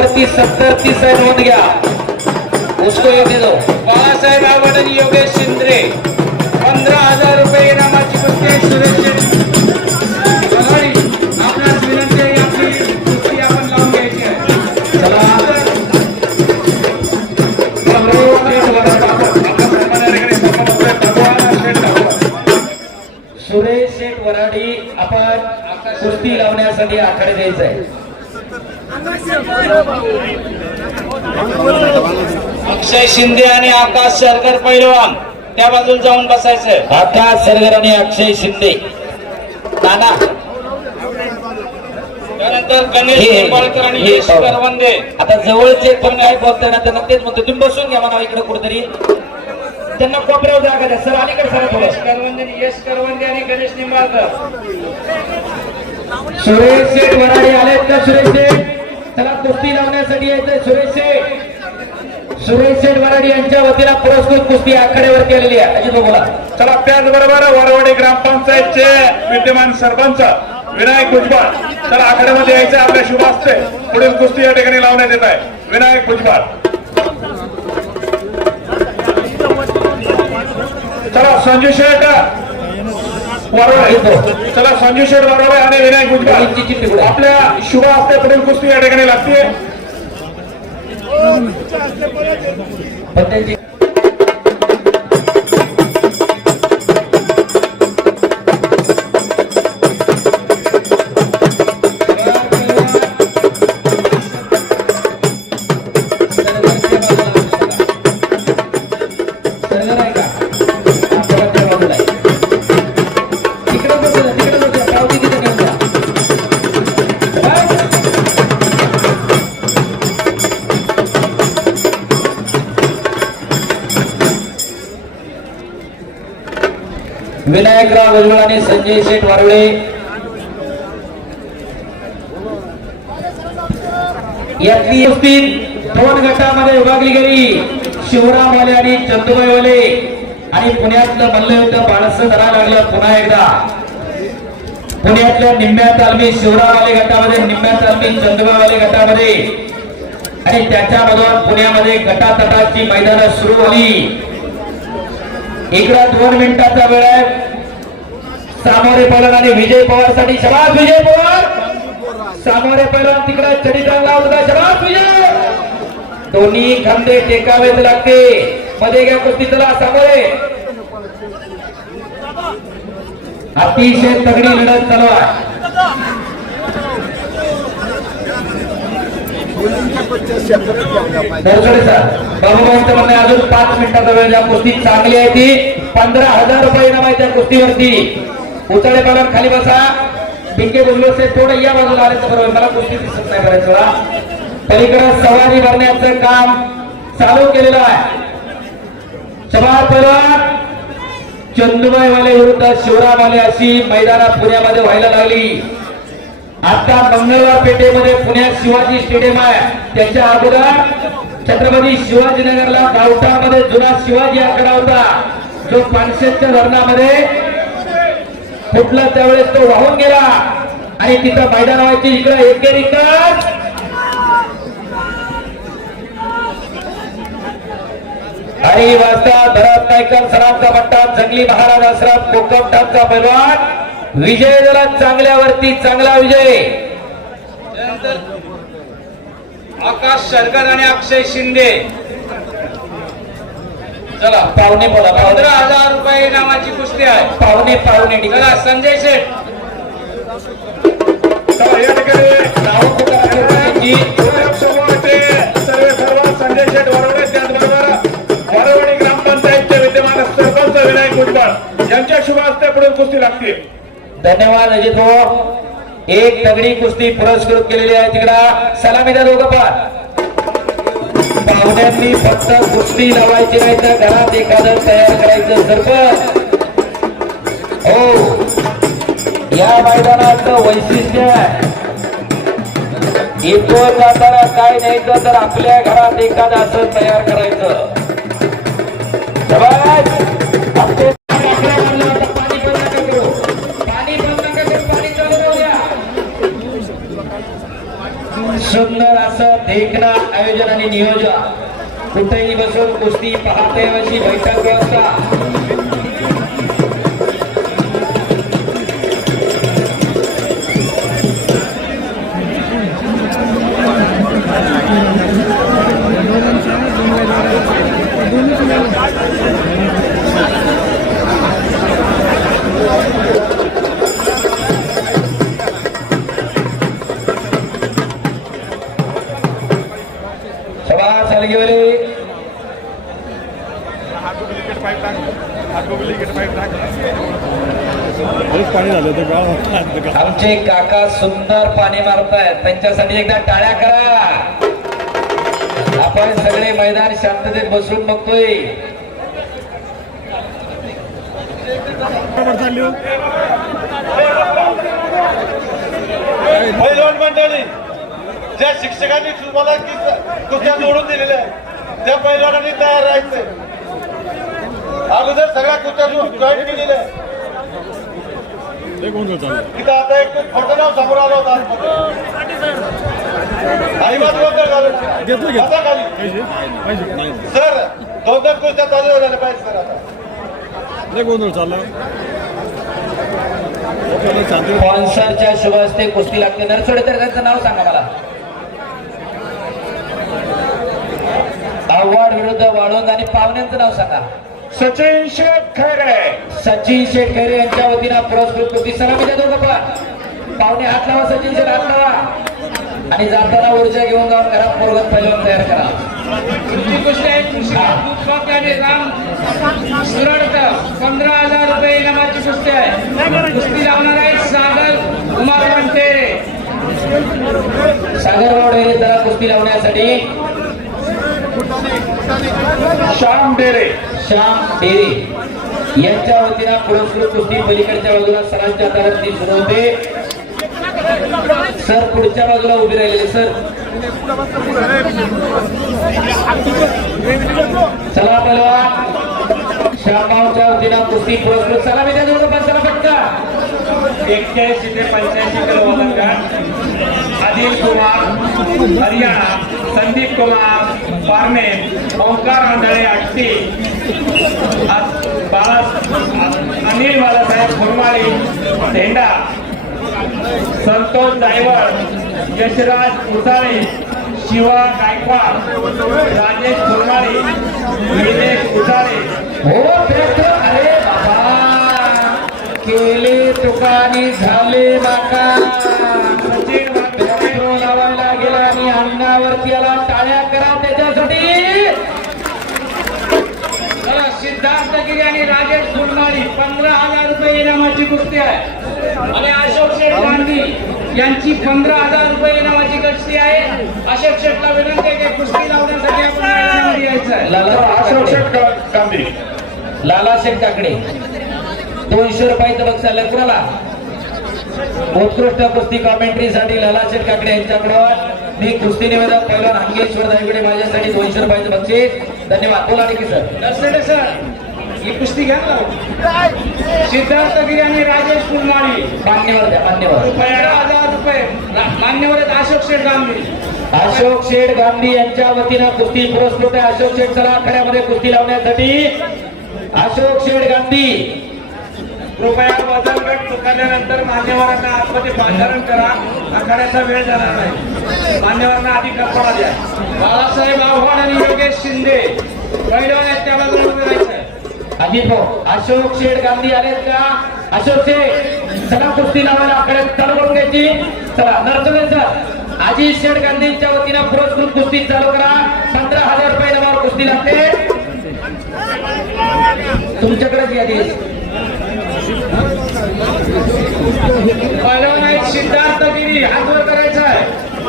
वरती 70-30 है, नोंद घ्या. उसको ये दे दो. बाळासाहेब आवड आणि योगेश शिंदे 15,000 रुपये इनामाची कुस्ती. सुरेश शेट आपल्यास विनंती आहे, आपली कुस्ती आपण लावून घ्यायची आहे. चला सुरेश शेठ वराडी आपण कुस्ती लावण्यासाठी आखाडे द्यायचा आहे. अक्षय शिंदे आणि आकाश सरगर पैलवान त्या बाजूला जाऊन बसायचं. आकाश सरगर आणि अक्षय शिंदे. नाना त्यानंतर गणेश निंबाळकर आणि यश करवंदे. आता जवळचे पण काय बोलताना त्यांना तेच म्हणतो, तुम्ही बसून घ्या म्हणा इकडे कुठेतरी. त्यांना कोपऱ्यावर जागा द्या. सर अलीकडे सर थोडं. यश करवंदे आणि गणेश निंबाळकर. सुरेश शेठ वराडी आलेत का? सुरेश शेठ चला कुस्ती लावण्यासाठी यायचंय. सुरेश शेठ वराडी यांच्या वतीला पुरस्कृत कुस्ती आखाड्यावरती आलेली आहे. अजित बोला. चला त्याचबरोबर वरवडी ग्रामपंचायतचे विद्यमान सरपंच विनायक भुजबळ चला आखाड्यामध्ये यायचे. आपल्या शुभ हस्ते पुढील कुस्ती या ठिकाणी लावण्यात येत आहे. विनायक भुजबळ चला. संजू शेठ वरवडे चला. संजू शेठ वरवडे आणि विनायक भुजबळ आपल्या शुभ हस्ते पुढील कुस्ती या ठिकाणी लागते. विनायकराव भुजबळ आणि संजय शेठ वारुळे यातली कुस्ती 2 गटामध्ये विभागली गेली. शिवरामवाले आणि चंदुबाईवाले आणि पुण्यातलं मल्लयुद्ध बाळसं धरा लागलं. पुन्हा एकदा पुण्यातल्या निम्म्या तालमी शिवरामवाले गटामध्ये, निम्म्या तालमी चंदुबाईवाले गटामध्ये आणि त्याच्यामधून पुण्यामध्ये गटातटाची मैदानं सुरू झाली. इकडे 2 मिनिटाचा वेळ आहे. सामोरे पैलवान आणि विजय पवार साठी. शबास विजय पवार. सामोरे पैलवान तिकडे चढीदार लावता. शबास विजय. दोन्ही खांदे टेकावेच लागते. मध्ये घ्या कुस्ती. चला सामोरे. अतिशय तगडी लढत चालू आहे. बाबूबाईंचं म्हणणं अजून 5 मिनिटाचा वेळ. या कुस्ती चांगली आहे ती. 15,000 रुपये इनाम आहे त्या कुस्तीवरती. उचळे पैलवान खाली बसा. बिंके भुजबळ थोडं या बाजूला आले तर बरोबर. मला कुस्ती दिसत नाही बऱ्याच वेळा. पलीकडे सवारी भरण्याचं काम चालू केलेलं आहे. शबास पैलवान. चंदुबाईवाले विरुद्ध शिवरामवाले अशी मैदानात पुण्यामध्ये व्हायला लागली. आता मंगळवार पेठेमध्ये पुण्यात शिवाजी स्टेडियम आहे. त्याच्या अगोदर छत्रपती शिवाजीनगरला गावठामध्ये जुना शिवाजी आकडा होता, जो पानशेतच्या धरणामध्ये फुटला. त्यावेळेस तो वाहून गेला आणि तिथं मैदान व्हायची. इकडे एकेरीकर हरी वाजता भरत नायकर सरांचा पट्टा. जंगली महाराज आश्रम कोकमठाणचा पैलवान विजय झाला. चांगल्यावरती चांगला विजय. आकाश सरगर आणि अक्षय शिंदे. चला पाहुणे बोला. 15,000 रुपये इनामाची कुस्ती आहे. पाहुणे चला संजय शेठ. या ठिकाणी सर्व संजय शेठ वरवडे. त्याचबरोबर वरवडी ग्रामपंचायतचे विद्यमान सरपंच विनायक भुजबळ यांच्या शुभ हस्ते पुढील कुस्ती लागते. धन्यवाद अजित भाऊ. एक तगडी कुस्ती पुरस्कृत केलेली आहे. तिकडा सलामी द्या दोघं पण. पाहुण्यांनी फक्त कुस्ती लावायची नाही तर घरात एखादं तयार करायचं. सरपंच हो, या मैदानाचं वैशिष्ट्य इथून जाताना काय न्यायचं तर आपल्या घरात एखादं असं तयार करायचं. सुंदर असं देखणं आयोजन आणि नियोजन कुठेही बसून कुस्ती पाहता येईल अशी बैठक व्यवस्था शाबास अलगीवाले पाणी झालं तर आमचे काका सुंदर पाणी मारतायत त्यांच्यासाठी एकदा टाळ्या करा. आपण सगळे मैदान शांततेत बसून बघतोय. पैलवान मंडळी ज्या शिक्षकांनी तुम्हाला कुस्त्या जोडून दिलेल्या आहेत त्या पैलवानांनी तयार राहायचंय. अगोदर सगळ्या कुस्त्या जॉईन केलेल्या आहेत. तिथं आता एक खोटं नाव समोर आलं होतं अहिबात गोंधळ झालं आता खाली सर 2-2 कुस्त्या चालू झाल्या पाहिजे सर. आता गोंधळ चालला स्पॉन्सरच्या शुभ हस्ते कुस्ती लागते. नरसोडे तर त्यांचं नाव सांगा मला. आव्हाड विरुद्ध वाळूंज आणि पाहुण्यांचं नाव सांगा. सचिन शेठ खैरे. सचिन शेठ खैरे यांच्या वतीनं पुरस्कृत कुस्ती सलामी द्या दोघं पण. पाहुणे हात लावा, सचिन शेठ हात लावा आणि जाताना ऊर्जा घेऊन जाऊन घरात पोरगत पहिलवान तयार करा. ₹15,000 इनामाची कुस्ती आहे. कुस्ती लावणार आहे सागर कुमार वंटेरे. सागर वडेरे जरा कुस्ती लावण्यासाठी श्याम डेरे. श्याम डेरे यांच्या वतीनं पुरस्कृत कुस्ती पलीकडच्या बाजूला सरांच्या हातावरती सुरू होते. सर पुढच्या बाजूला उभे राहिलेले सर. चला पहिलवान श्यामभाऊच्या वतीनं कुस्ती पुरस्कृत सलामी द्या दोघं पण. चला पटका. 81 ते 85 किलो वजनगट आदिल कुमार हरियाणा, संदीप कुमार पारमे, ओंकार आंधळे अट्टी, अनिल बाळासाहेब खुरमाळी धेंडा, संतोष जायवळ, यशराज उसाळे, शिवा गायकवाड, राजेश खुरमाळी, निलेश उसाळे. हो पेट्रो. अरे बाबा केले तुकानी झाले माका. सचिन पेट्रो लावायला गेला आणि अन्नावरती आला. टाळ्या करा त्याच्यासाठी. सिद्धार्थगिरी आणि राजेश खुरमाळी ₹15,000 इनामाची कुस्ती आहे. आणि अशोक शेठ गांधी यांची ₹15,000 इनामाची कुस्ती आहे. अशोक शेठला विनंती आहे की कुस्ती लावण्यासाठी आपण मैदानामध्ये यायचं आहे. अशोक शेठ गांधी. लाला शेठ काकडे ₹200 बक्षीस कुणाला. उत्कृष्ट कुस्ती कॉमेंट्रीसाठी लाला शेठ काकडे यांच्याकडून मी कुस्ती निवेदक पहिलवान हंगेश्वर दायगडे माझ्यासाठी ₹200 बक्षीस. धन्यवाद. बोला की सर. नसलेले सर ही कुस्ती घ्या ना. सिद्धार्थगिरी आणि राजेश खुरमाळी मान्यवर द्या. मान्यवर. ₹15,000 मान्यवर आहेत अशोक शेठ गांधी. अशोक शेठ गांधी यांच्या वतीनं कुस्ती पुरस्कृत आहे. अशोक शेठ चला आखाड्यामध्ये कुस्ती लावण्यासाठी. अशोक शेठ गांधी कृपया वजन गट पुकारल्यानंतर मान्यवरांना आतमध्ये पाचारण करा. आखाड्याचा वेळ जाणार नाही. मान्यवरांना आधी कल्पना द्या. बाळासाहेब आव्हाड आणि योगेश शिंदे पहिलवान आहेत त्या बाजूला उभे राहायचं. अजित भाऊ अशोक शेठ गांधी आलेत का. अशोक शेठ चला कुस्ती लावायला आखाड्यात चालू करून घ्यायची. चला नरसोडे सर अजित शेठ गांधींच्या वतीनं पुरस्कृत कुस्ती चालू करा. ₹15,000 नावावर कुस्ती लागते. तुमच्याकडेच यादी. पहिलवान आहेत सिद्धार्थगिरी हातवर करायचा आहे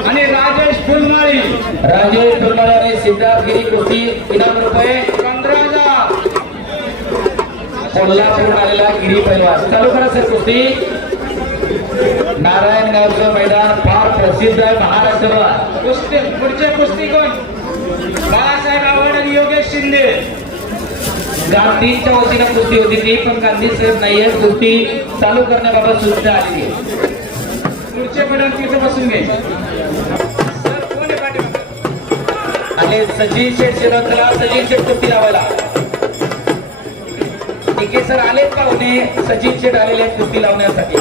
आणि राजेश फुलमाळी. राजेश फुलमाळी आणि सिद्धार्थगिरी कुस्ती इनाम रुपये 15,000. कोल्हापूर आलेला गिरी पैलवान. चालू करा सर कुस्ती. नारायणगावचं मैदान फार प्रसिद्ध आहे महाराष्ट्रात. कुस्ती पुढचे कुस्ती कोण. बाळासाहेब आव्हाड आणि योगेश शिंदे. गांधींच्या वतीनं कुस्ती होती ती पण गांधी साहेब नाहीये. कुस्ती चालू करण्याबाबत सूचना आली आहे. पुढचे पैलवान तिथे बसून घे. सर कोण आहे पाठीमागे. आले सचिन शेठ शिरोतला, सचिन शेठ कुस्ती लावायला. टिके सर आले पाहुणे, सचिन शेठ आलेले आहेत कुस्ती लावण्यासाठी.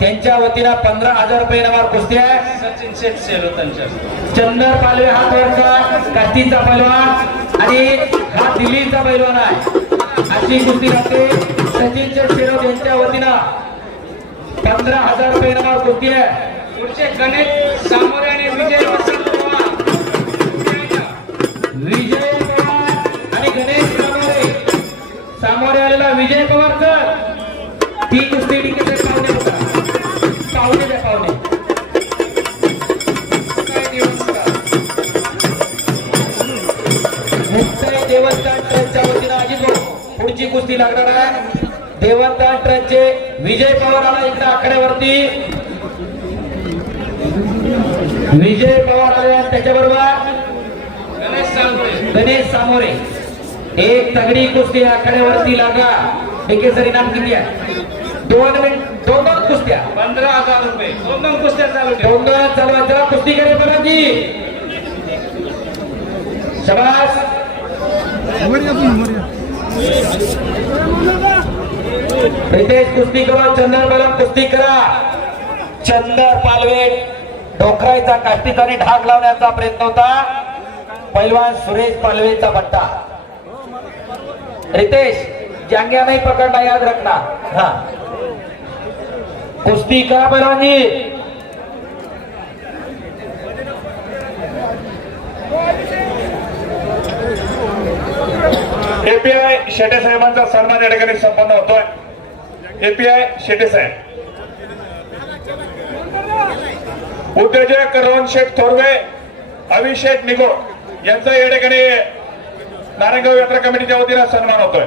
त्यांच्या वतीनं 15,000 रुपये इनामावर कुस्ती आहे. सचिन शेठ सेलो त्यांच्या चंदर पालवे हा वरचा काष्टीचा पैलवान आणि हा दिल्लीचा पैलवान आहे. अशी कुस्ती लागते. सचिन शेठ शिरोत यांच्या वतीनं 15,000 रुपये इनामावर कुस्ती आहे. पुढचे गणेश सामोरे आणि विजय वसंत पवार. विजय पवार आणि गणेश सामोरे. सामोरे आलेला विजय पवार सर. ती कुस्ती टिके सर पाहुणे होता. पाहुणे द्या पाहुणे. मुक्ताई देवस्थान ट्रस्टच्या वतीनं अजित भाऊ पुढची कुस्ती लागणार आहे. देवस्थान ट्रस्टचे विजय पवार आला इकडे आखाड्यावरती. विजय पवार आले त्याच्याबरोबर गणेश सामोरे. एक तगडी कुस्ती आखाड्यावरती लागा. टिके सर इनाम किती आहे? 2 मिनिट 2 कुस्त्या 15,000 रुपये. 2 कुस्त्या चालू ठेव. 2 चालवायच्या. कुस्ती करे बघाची. शाबास. रितेश कुस्ती करा. चंदर बलम कुस्ती करा. चंदर पालवे डोकराईचा काष्टीचा आणि ढाक लावण्याचा प्रयत्न होता. पैलवान सुरेश पालवेचा बट्टा. रितेश जांग्या नहीं पकड़ना, याद रखना. हाँ कुस्ती का पैलवान जी. एपीआय शेटे साहेबांचा सन्मान या ठिकाणी संपन्न होतोय. एपीआय शेटे साहेब, उद्योजक रोहन शेठ थोरवे, अभिषेक निगोड यांचा या ठिकाणी नारायणगाव यात्रा कमिटीच्या वतीनं सन्मान होतोय.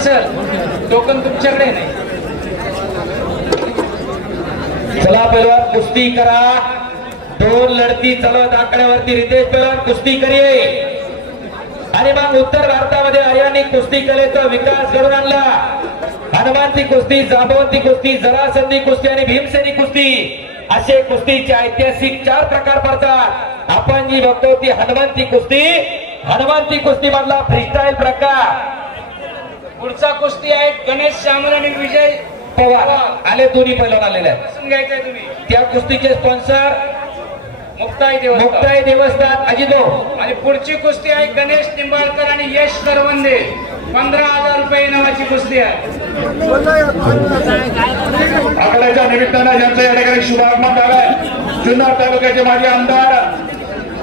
सर टोकन तुमच्याकडे नाही. चला पैलवान कुस्ती करा. 2 लढती चालवत आकड्यावरती. रितेश पैलवान कुस्ती करिये. आणि मग उत्तर भारतामध्ये आर्यांनी कुस्ती कलेचा विकास करून आणला. हनुमानची कुस्ती, जांबवंती कुस्ती, जरासंधी कुस्ती आणि भीमसेनी कुस्ती असे कुस्तीचे ऐतिहासिक 4 प्रकार पडतात. आपण जी बघतो ती हनुमानची कुस्ती. हनुमानची कुस्ती मधला फ्रीस्टाईल प्रकार. पुढचा कुस्ती आहे गणेश सामोरे आणि विजय पवार आले. दोन्ही पैलवान आलेले आहेत. बसून घ्यायचंय तुम्ही. त्या कुस्तीचे स्पॉन्सर मुक्ताई देवस्थान. मुक्ताई देवस्थान अजितो. आणि पुढची कुस्ती आहे गणेश निंबाळकर आणि यश करवंदे. 15,000 रुपये इनामाची कुस्ती आहे. आकड्याच्या निमित्तानं ज्यांचं या ठिकाणी शुभागमन झालंय, जुन्नर तालुक्याचे माजी आमदार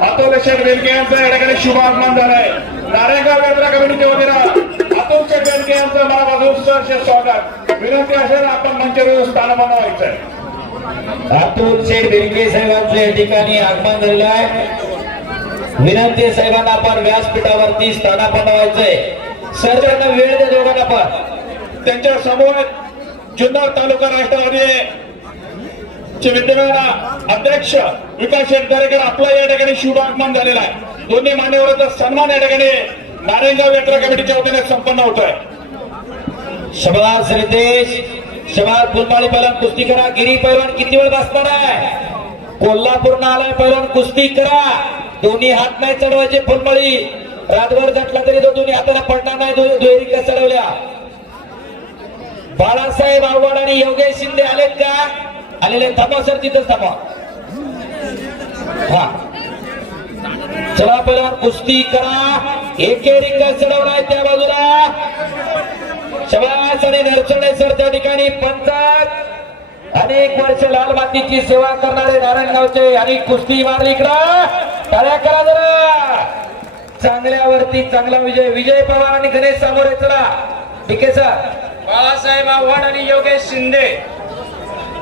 अतुल शेठ बेलके यांचं या ठिकाणी शुभागमन झालंय. नारायणगाव यात्रा कमिटीच्या वतीनं अतुल शेठ बेलके यांचं मनापासून सहर्ष स्वागत. विनंती असेल आपण मंचावर स्थानमान व्हायचंय. अतुल शेठ बेलके साहेबांचं या ठिकाणी आगमन झालेलं आहे. विनंती साहेबांना आपण व्यासपीठावरती स्थानापन्न व्हायचंय. सर त्यांना वेळ दे दोघांना पण. त्यांच्या समोर जुन्नर तालुका राष्ट्रवादी चे विद्यमान अध्यक्ष विकास शेठ दरेकर आपला या ठिकाणी शुभागमन झालेला आहे. दोन्ही मान्यवरांचा सन्मान या ठिकाणी नारायणगाव यात्रा कमिटीच्या वतीने संपन्न होतोय. शबास रितेश. शबास. फुलमाळी पैलवान कुस्ती करा. गिरी पैलवान किती वेळ बसणार आहे? कोल्हापूरनं आलाय पैलवान कुस्ती करा. दोन्ही हात नाही चढवायचे. फुलमाळी रातभर झटला तरी तो दोन्ही हाताने पडणार नाही. दुहेरी का चढवल्या. बाळासाहेब आव्हाड आणि योगेश शिंदे आलेत का? आलेले. थांबा सर तिथंच थांबा. हा चला पैलवान कुस्ती करा. एकेरी का चढवलाय त्या बाजूला. शबास. आणि नरचणे सर त्या ठिकाणी पंचायत अनेक वर्ष लाल मातीची सेवा करणारे नारायणगावचे आणि कुस्ती मारली इकडं. टाळ्या करा जरा. चांगल्यावरती चांगला विजय. विजय पवार आणि गणेश सामोरे. चला ठीक आहे सर. बाळासाहेब आव्हाड आणि योगेश शिंदे.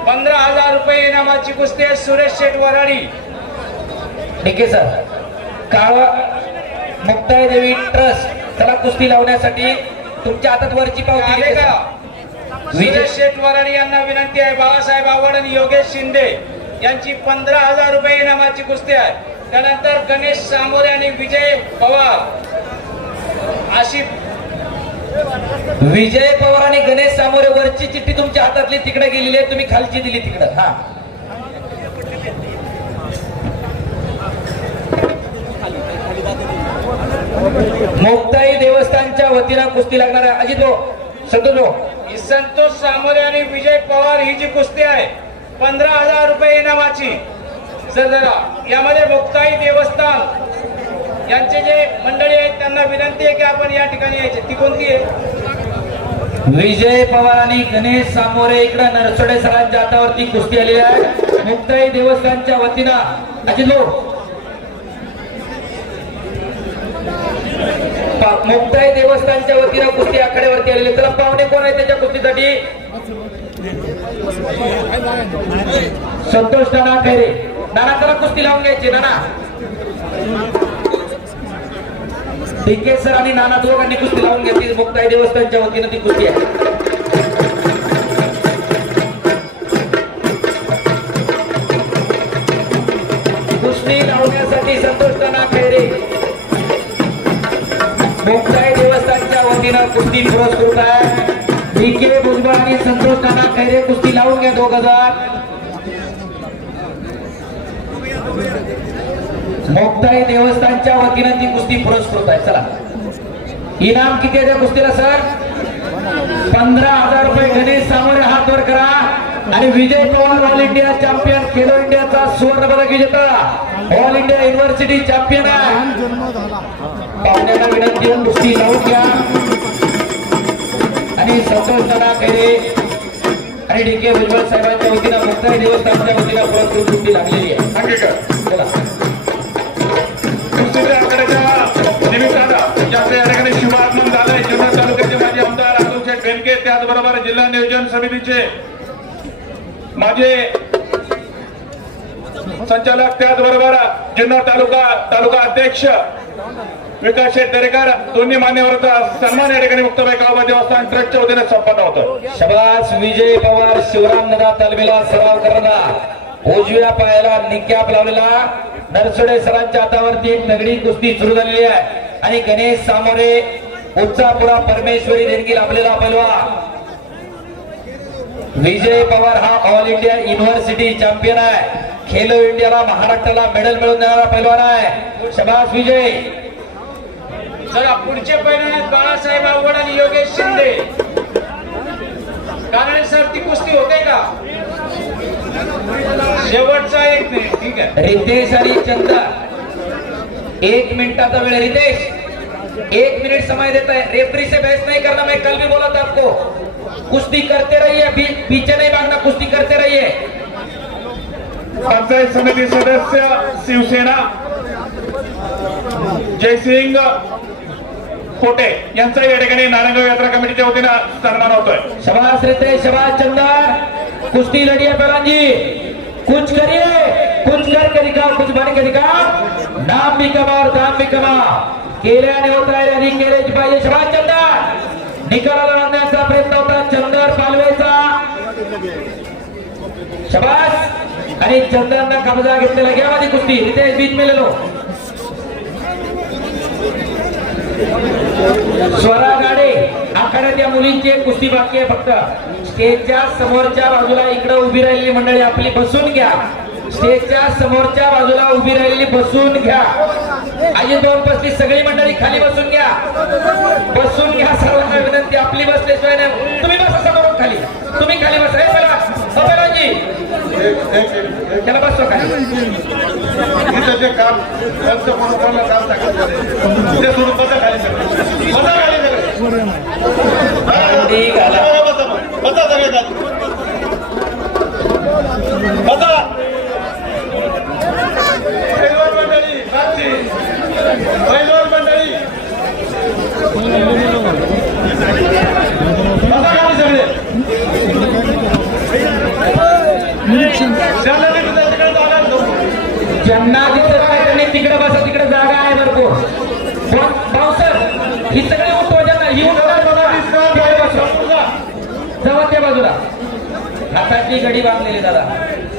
15,000 रुपये इनामाची कुस्ती आहे. सुरेश शेठ वराडी. ठीक आहे सर. काळवा मुक्ताई देवी ट्रस्ट चला कुस्ती लावण्यासाठी तुमच्या हातात वरची पावती आले का? विजय शेठ वराडी यांना विनंती आहे. बाळासाहेब आव्हाड आणि योगेश शिंदे यांची 15,000 रुपये इनामाची कुस्ती आहे. त्यानंतर गणेश सामोरे आणि विजय पवार अशी विजय पवार आणि गणेश सामोरे वरची चिठ्ठी तुमच्या हातातली तिकडे गेलेली आहे, तुम्ही खालची दिली तिकडे. हा मुक्ताई देवस्थानच्या वतीनं कुस्ती लागणार आहे. अजित भाऊ, संतोष भाऊ, ही संतोष सामोरे आणि विजय पवार ही जी कुस्ती आहे 15,000 रुपये इनामाची. सर जरा यामध्ये मुक्ताई देवस्थान यांचे जे मंडळी आहेत त्यांना विनंती आहे की आपण या ठिकाणी यायचे. ती कोणती आहे? विजय पवार आणि गणेश सामोरे इकडे नरसोडे सरांच्या हातावरती कुस्ती आलेली आहे मुक्ताई देवस्थानच्या वतीनं. अजित भाऊ, मुक्ताई देवस्थानच्या वतीनं कुस्ती आखाड्यावरती आलेली. त्याला पाहुणे कोण आहे त्याच्या कुस्तीसाठी? संतोष नाना खैरे. नाना त्याला कुस्ती लावून घ्यायची. नाना डीके सर आणि नाना दोघांनी कुस्ती लावून घेतली. मुक्ताई देवस्थानच्या वतीनं ती कुस्ती आहे. कुस्ती लावण्यासाठी संतोष नाना खैरे मुक्ताई देवस्थानच्या वतीनं कुस्ती पुरस्कृत आहे. डीके भुजबळ आणि संतोष नाना खैरे कुस्ती लावून घ्या 2000. मुक्ताई देवस्थानच्या वतीनं ती कुस्ती पुरस्कृत आहे. चला, इनाम किती आहे त्या कुस्तीला सर? 15,000 रुपये. गणेश सामोरे हात वर करा. आणि Vijay Pawar all India champion, Khelo इंडियाचा स्वर्ण पदक विजेता, ऑल इंडिया युनिव्हर्सिटी चॅम्पियन आहे. पाहुण्यांना विनंती आहे कुस्ती लावून घ्या. आणि संतोष नाना खैरे आणि डीके भुजबळ साहेबांच्या वतीनं मुक्ताई देवस्थानच्या वतीनं पुरस्कृत कुस्ती लागलेली आहे. हकीकत चला, कुस्तीच्या आखाड्याच्या निमित्तानं ज्यांचं या ठिकाणी शुभागमन झालंय जुन्नर तालुक्याचे माजी आमदार अतुलशेठ बेनके, त्याचबरोबर जिल्हा नियोजन समितीचे माजी संचालक, त्याचबरोबर जुन्नर तालुका अध्यक्ष विकास शेठ दरेकर, दोन्ही मान्यवरांचा सन्मान या ठिकाणी मुक्ताबाई काळोबा देवस्थान ट्रस्टच्या वतीने संपन्न होतं. शबास. विजय पवार शिवराम नदा तालमीला सराव करणारा उजव्या पायाला निकॅप लावलेला नरसोडे सरांच्या हातावरती एक तगडी कुस्ती सुरू झालेली आहे. आणि गणेश सामोरे उच्चापुरा परमेश्वरी देणगी लाभलेला पैलवान. विजय पवार हा ऑल इंडिया युनिव्हर्सिटी चॅम्पियन आहे. खेलो इंडियाला महाराष्ट्राला मेडल मिळवून देणारा पैलवान आहे. शबास विजय. जरा पुढचे पैलवान बाळासाहेब आवड आणि योगेश शिंदे. कारण सर ती कुस्ती होते का? शेवटचा 1 मिनिट. ठीक है. रितेश आणि चंदर, 1 मिनटाचा वेळ. रितेश 1 मिनट समय देता है. रेफरी से बहस नहीं करना. मैं कल भी बोला था आपको, कुश्ती करते रहिए, पीछे नहीं भागना, कुश्ती करते रहिए. पंचायत समिती सदस्य शिवसेना जयसिंग खोटे यांचा या ठिकाणी नारायणगाव यात्रा कमिटीच्या वतीनं सन्मान होतोय. शबाश रितेश, शबाश चंदर. कुश्ती लड़िए पहलवान जी, कुछ करिए, कुछ करके दिखाओ, कुछ बन के दिखाओ. नाम भी कमाओ और दाम भी कमाओ. केल्याने होत आहे आणि केल्याची पाहिजे. शबाश चंदर. निकालाला आणण्याचा प्रयत्न होता चंदर पालवेचा. शबाश. आणि चंदरना कब्जा घेतलेला. घ्या माझी कुस्ती. रितेश बीच में ले लो. स्वरा गाडे आखाड्यात या मुलींची एक कुस्ती बाकी आहे. फक्त स्टेजच्या समोरच्या बाजूला इकडे उभी राहिलेली मंडळी आपली बसून घ्या. स्टेजच्या समोरच्या बाजूला उभी राहिलेली बसून घ्या. अजित 235 सगळी मंडळी खाली बसून घ्या. बसून घ्या सर्वांना विनंती. आपली बसल्याशिवाय नाही. तुम्ही बसा समोरून खाली. तुम्ही खाली बसा. हे पहिला जी त्याला बसतो काय जे काम त्यांचं कोणाला काम टाकायचं ते सोडून बसा खाली सगळे. बसा खाली सगळे. अंडी घाला. बसा सगळे बसा. पैलवान मंडळी साक्षी, पैलवान मंडळी बसा खाली सगळे. ज्यांना जिथं काय त्यांनी तिकडे बसा. तिकडे जागा आहे भरपूर. बाउन्सर ही सगळी उठवा. ज्यांना येऊन जावा त्या बाजूला. हाताची घडी बांधलेली दादा.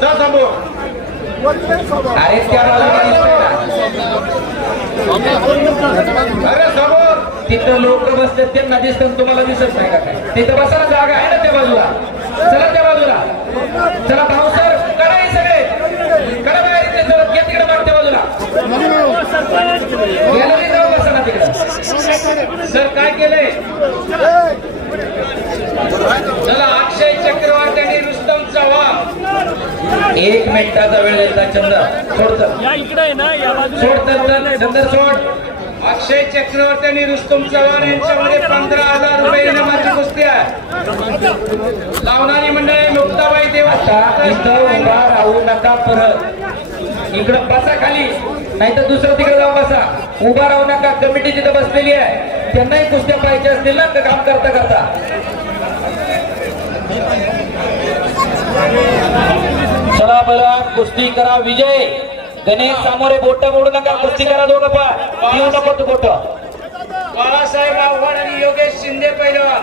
जा समोर. अरे त्या बाजूला दिसतंय अरे समोर ना. तिथं लोक बसले त्यांना दिसतात तुम्हाला दिसत नाही का काय? तिथं बसायला जागा आहे ना त्या बाजूला. चला त्या बाजूला चला भाऊसर करा हे सगळे करा बाहेर इथे चला घे तिकडे मागच्या बाजूला गॅलरी जाऊ बसा ना तिकडे. सर काय केलंय चला अक्षय चक्रवर्ती आणि रुस्तम चव्हाण 1 मिनिटाचा वेळ द्यायचा. चंद्र सोड या इकडे आहे ना या बाजूला सोड चंद्र सोड. अक्षय चक्रवर्ती आणि रुस्तम चव्हाण यांच्यामध्ये 15,000 रुपये इनामाची कुस्ती आहे. लावणारी मंडळी मुक्ताबाई देव आता इथं उभा राहू नका परत इकडं बसा खाली नाही तर दुसरं तिकडे जाऊन बसा. उभा राहू नका. कमिटी तिथं बसलेली आहे त्यांनाही कुस्त्या पाहिजे असतील ना तर काम करता करता. चला बला कुस्ती करा. विजय गणेश सामोरे बोट मोडू नका. कुस्ती करा दोघं पण येऊ नको तू बोट. बाळासाहेब आव्हाड आणि योगेश शिंदे पैलवान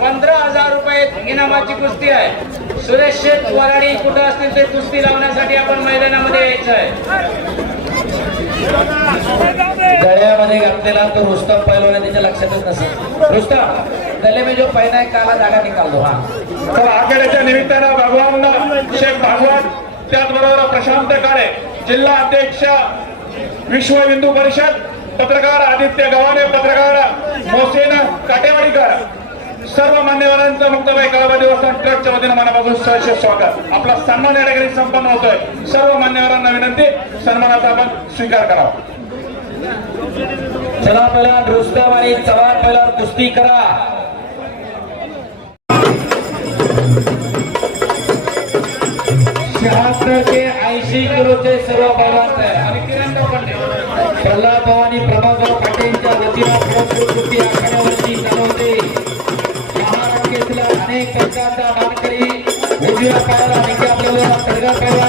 15,000 रुपये इनामाची कुस्ती आहे. सुरेश शेठ वराडी कुठं असतील ते कुस्ती लावण्यासाठी आपण मैदानामध्ये यायचं आहे. गळ्यामध्ये घातलेला तो रुस्तम पैलवान त्याच्या लक्षातच नसेल. रुस्तम गले में जो पहना है काला धागा निकाल दो. हा तर आघाडीच्या निमित्तानं भगवान शेख भागवत त्याचबरोबर प्रशांत काळे जिल्हा अध्यक्ष विश्व हिंदू परिषद पत्रकार आदित्य गव्हाणे पत्रकार मोहसेन काटेवाडीकर सर्व मान्यवरांचं मुक्ताबाई कळवा देवस्थान ट्रस्टच्या वतीनं मनापासून सहर्ष स्वागत. आपला सन्मान या ठिकाणी संपन्न होतोय. सर्व मान्यवरांना विनंती सन्मानाचा आपण स्वीकार करावा. चला पहिला रुस्तम आणि चव्हाण पहिला कुस्ती करा. शहात्तर ते 80 किलोचे सर्व पैलवान आणि किरणराव पंडे प्रल्हाद भवानी प्रभाकरराव पाटीलच्या वतीनं पुरस्कृत कुस्ती आखाड्यावरती चालवते. महाराष्ट्रातल्या अनेक प्रकारचा मानकरी उजव्या पायाला निघे आपल्याला सडगा पहिला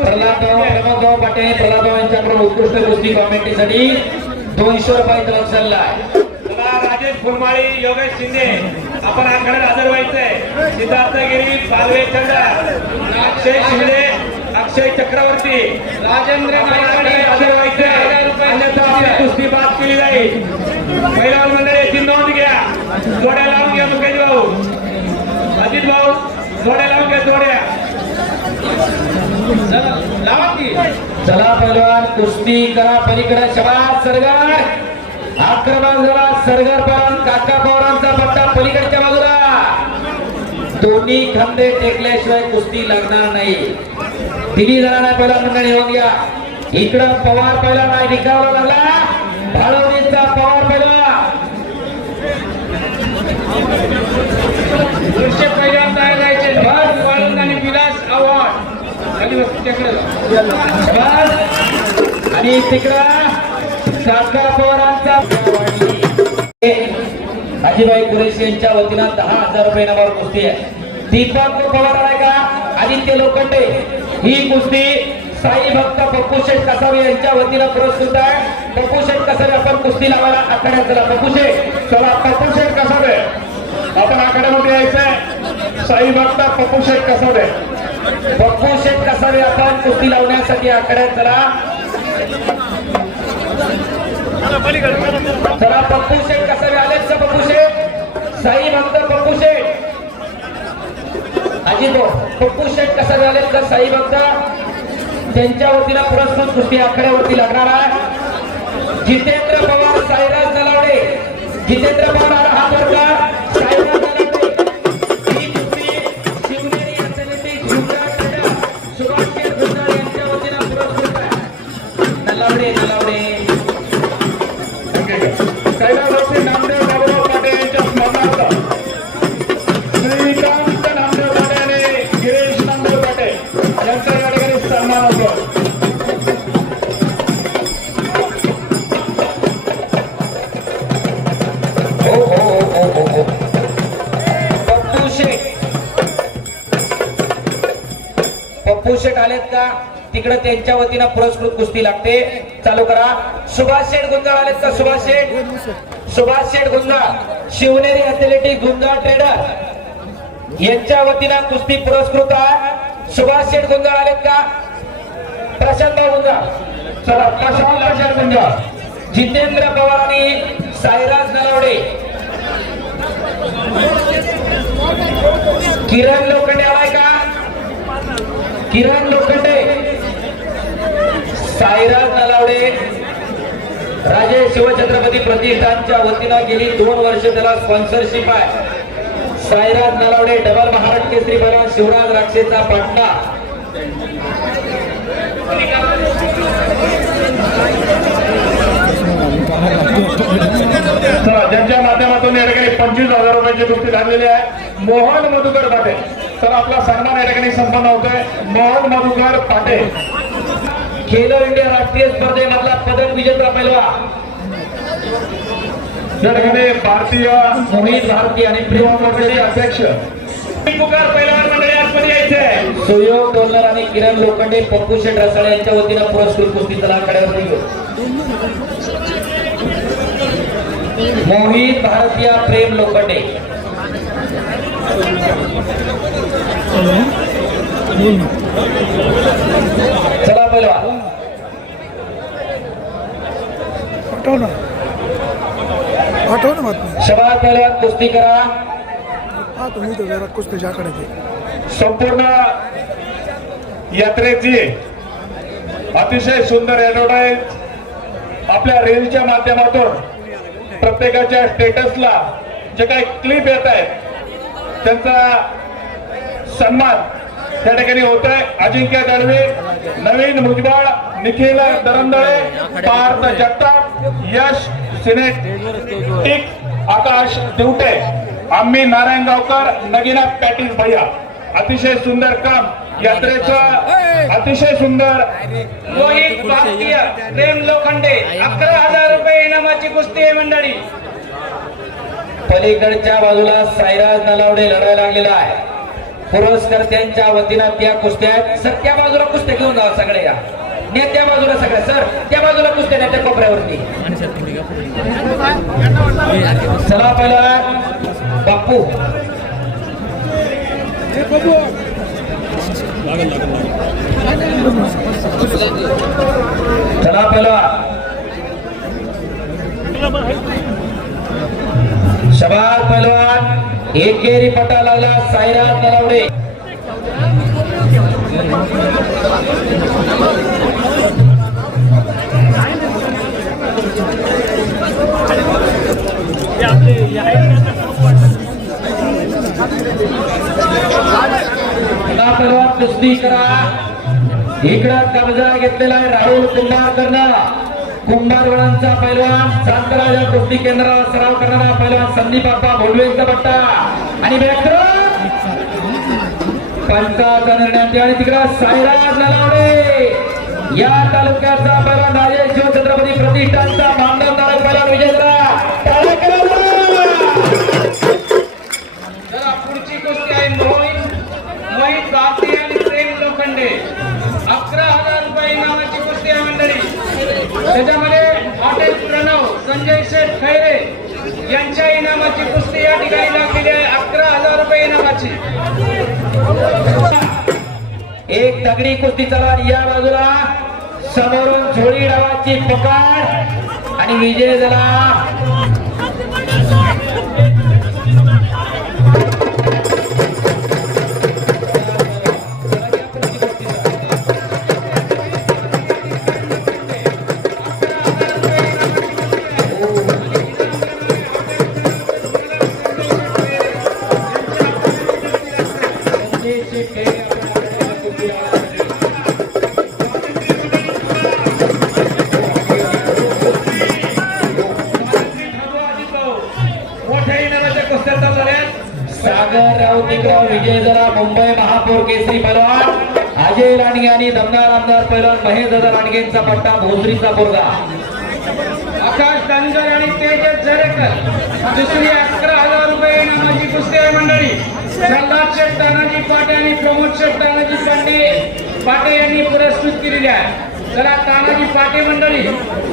प्रल्हादराव पाटील प्रल्हादराव यांच्याकडून उत्कृष्ट कुस्ती कॉमेंट्रीसाठी 200 रुपयाचा लक्ष चाललाय. राजेश फुलमाळी योगेश शिंदे आपण आखाड्यात हजर व्हायचंय. सिद्धार्थ गिरी पालवे चंद्र अक्षय शिंदे अक्षय चक्रवर्ती राजेंद्र नाईकडे हजर व्हायचंय. अन्यथा आपली कुस्ती बाद केली जाईल. पैलवान मंडळी याची नोंद घ्या. जोड्या लावून घ्या. मुकेश भाऊ अजित भाऊ जोड्या लावून घ्या. जोड्या लावा की. चला पहिलवान कुस्ती करा. पलीकडे शबाज सरगार आक्रमण झाला. सरगार पण काका पवारांचा पट्टा पलीकडच्या बाजूला. दोन्ही खंदे टेकल्याशिवाय कुस्ती लागणार नाही. तिन्ही जणांना पहिला मंडळी होऊन घ्या. इकडं पवार पहिला नाही निकावला लागला. भाळवणीचा पवार पहिला. पुढचे पैलवान तयार राहायचे. भर वाळून आणि विलास आव्हाड खाली बस तिकडे शबाज आणि तिकडं काका पवारांचा अजिबाई कुरेशी यांच्या वतीनं 10,000 रुपये इनामावर कुस्ती आहे. दीपक पवार आहे का आदित्य लोखंडे. ही कुस्ती साई भक्त पप्पू शेठ कसावे यांच्या वतीनं पुरस्कृत आहे. पप्पू शेठ कसावे आपण कुस्ती लावायला आखाड्यात चला. पप्पू शेठ चला पप्पू शेठ कसावे आपण आखाड्यामध्ये यायचंय. साई भक्त पप्पू शेठ कसावे पप्पू शेठ कसावे आपण कुस्ती लावण्यासाठी आखाड्यात चला. चला पप्पू शेठ कसावे आलेत का? पप्पू शेठ साई भक्त पप्पू शेठ अजित पप्पू शेठ कसावे आलेत का? साई भक्त त्यांच्या वतीला पुरस्कृत कुस्ती आखाड्यावरती लागणार आहे. जितेंद्र पवार साईराज नलावडे. जितेंद्र पवार आला हात वरचा. साईराज नलावडे ही कुस्ती शिवनेरी ॲथलेटिक्स सुभाष शेठ गुजराळ यांच्या वतीला पुरस्कृत आहे. नलावडे कैलासवासी नामदेव बाबूराव पाटील यांच्या स्मरणार्थ श्रीकांत नामदेव पाटील आणि गिरीश नामदेव पाटील यांचा या ठिकाणी सन्मान होतो. हो पप्पू शेठ आलेत का तिकडे त्यांच्या वतीनं पुरस्कृत कुस्ती लागते चालू करा सुभाष शेठ गुंजाळ आलेत का सुभाष शेठ गुंजाळ शिवनेरी ॲथलेटिक्स गुंजाळ ट्रेडर यांच्या वतीनं कुस्ती पुरस्कृत आहे सुभाष शेठ गुंजाळ आलेत का प्रशांत भाऊ गुंजाळ चला प्रशांत गुंजाळ जितेंद्र पवार आणि साईराज नलावडे किरण लोखंडे आलाय का किरण लोखंडे साईराज नलावडे राजे शिवछत्रपती प्रतिष्ठानच्या वतीनं गेली 2 वर्ष त्याला स्पॉन्सरशिप आहे साईराज नलावडे डबल महाराष्ट्र केसरी पैलवान शिवराज राक्षेचा पाटणा ज्यांच्या माध्यमातून या ठिकाणी 25,000 रुपयाची कुस्ती झालेली आहे मोहन मधुकर पाटे तर आपला सन्मान या ठिकाणी संपन्न होतोय मोहन मधुकर पाटे खेलो इंडिया राष्ट्रीय स्पर्धेमधला पदक विजेता पैलवान या ठिकाणी भारतीय मोहित भारती आणि प्रेम लोखंडे अध्यक्ष पुकार पैलवान मंडळी आतमध्ये यायचे सुयोग डोलर आणि किरण लोखंडे पप्पू शेठ रसाळे यांच्या वतीनं पुरस्कृत कुस्ती तलाव कड्यावरती घेऊ मोहित भारतीय प्रेम लोखंडे चला पैलवान पाठव ना बातमी शबाद पैलवान कुस्ती करा हा तुम्ही तर जरा कुस्ती ज्याकडे ते संपूर्ण यात्रेची अतिशय सुंदर ॲडव्हर्टाईज आपल्या रीलच्या माध्यमातून प्रत्येकाच्या स्टेटसला जे काही क्लिप येत आहेत त्यांचा सन्मान त्या ठिकाणी होत आहे अजिंक्य दळवी नवीन भुजबळ निखिल दरंदळे पार्थ जगताप यश सिनेटिक आकाश दिवटे आम्ही नारायण गावकर नगिना पॅटील भैया अतिशय सुंदर काम यात्रेचं अतिशय सुंदर मोहित भारतीय प्रेम लोखंडे 11,000 रुपये इनामाची कुस्ती आहे मंडळी पलीकडच्या बाजूला साईराज नलावडे लढायला लागलेला आहे पुरस्कर्त्यांच्या वतीनं त्या कुस्त्या आहेत सर त्या बाजूला कुस्त्या घेऊन जावा सगळे या नेत्या बाजूला सगळ्या सर त्या बाजूला कुस्त्या नेत्या कोपऱ्यावरती चला पहिला बापू चला पहिला शबाद पहलवान एकेरी पटा लागला साईराज नलावडे पहलवान कुस्ती करा इकडं कब्जा घेतलेला आहे राहुल कुंभारकरनं कुंभारवळांचा पैलवान शांतराजा कुस्ती केंद्राला सराव करणारा पैलवान संदीप बाप्पा भोलवेचा पट्टा आणि पंचाचा निर्णय आणि तिकडं साईराज नलावडे या तालुक्याचा पैलवान राजे शिवछत्रपती प्रतिष्ठानचा मामदार पैलवान विजय चला पुढची कुस्ती आहे मोहित भारती आणि प्रेम लोखंडे 11,000 रुपये इनामाची कुस्ती आहे मंडळी त्याच्यामध्ये हॉटेल प्रणव संजय शेठ खैरे यांच्या इनामाची कुस्ती या ठिकाणी लागलेली आहे 11,000 रुपये इनामाची एक दगडी कुस्ती चला या बाजूला समोरून झोळी डावाची पकड आणि विजय झाला सागर राव तिकराव विजय जरा मुंबई महापौर केसरी पहलवान अजय लांडगे आणि दमदार आमदार पहलवान महेश दादा लांडगेंचा पट्टा भोसरीचा पोरगा आकाश दानगर आणि तेजस झरेकर दुसरी 11,000 रुपये इनामाची कुस्ती आहे मंडळी प्रल्हाद शेठ तानाजी पाटे आणि प्रमोद शेठ तानाजी पांडे पाटे यांनी पुरस्कृत केलेली आहे. चला तानाजी पाटे मंडळी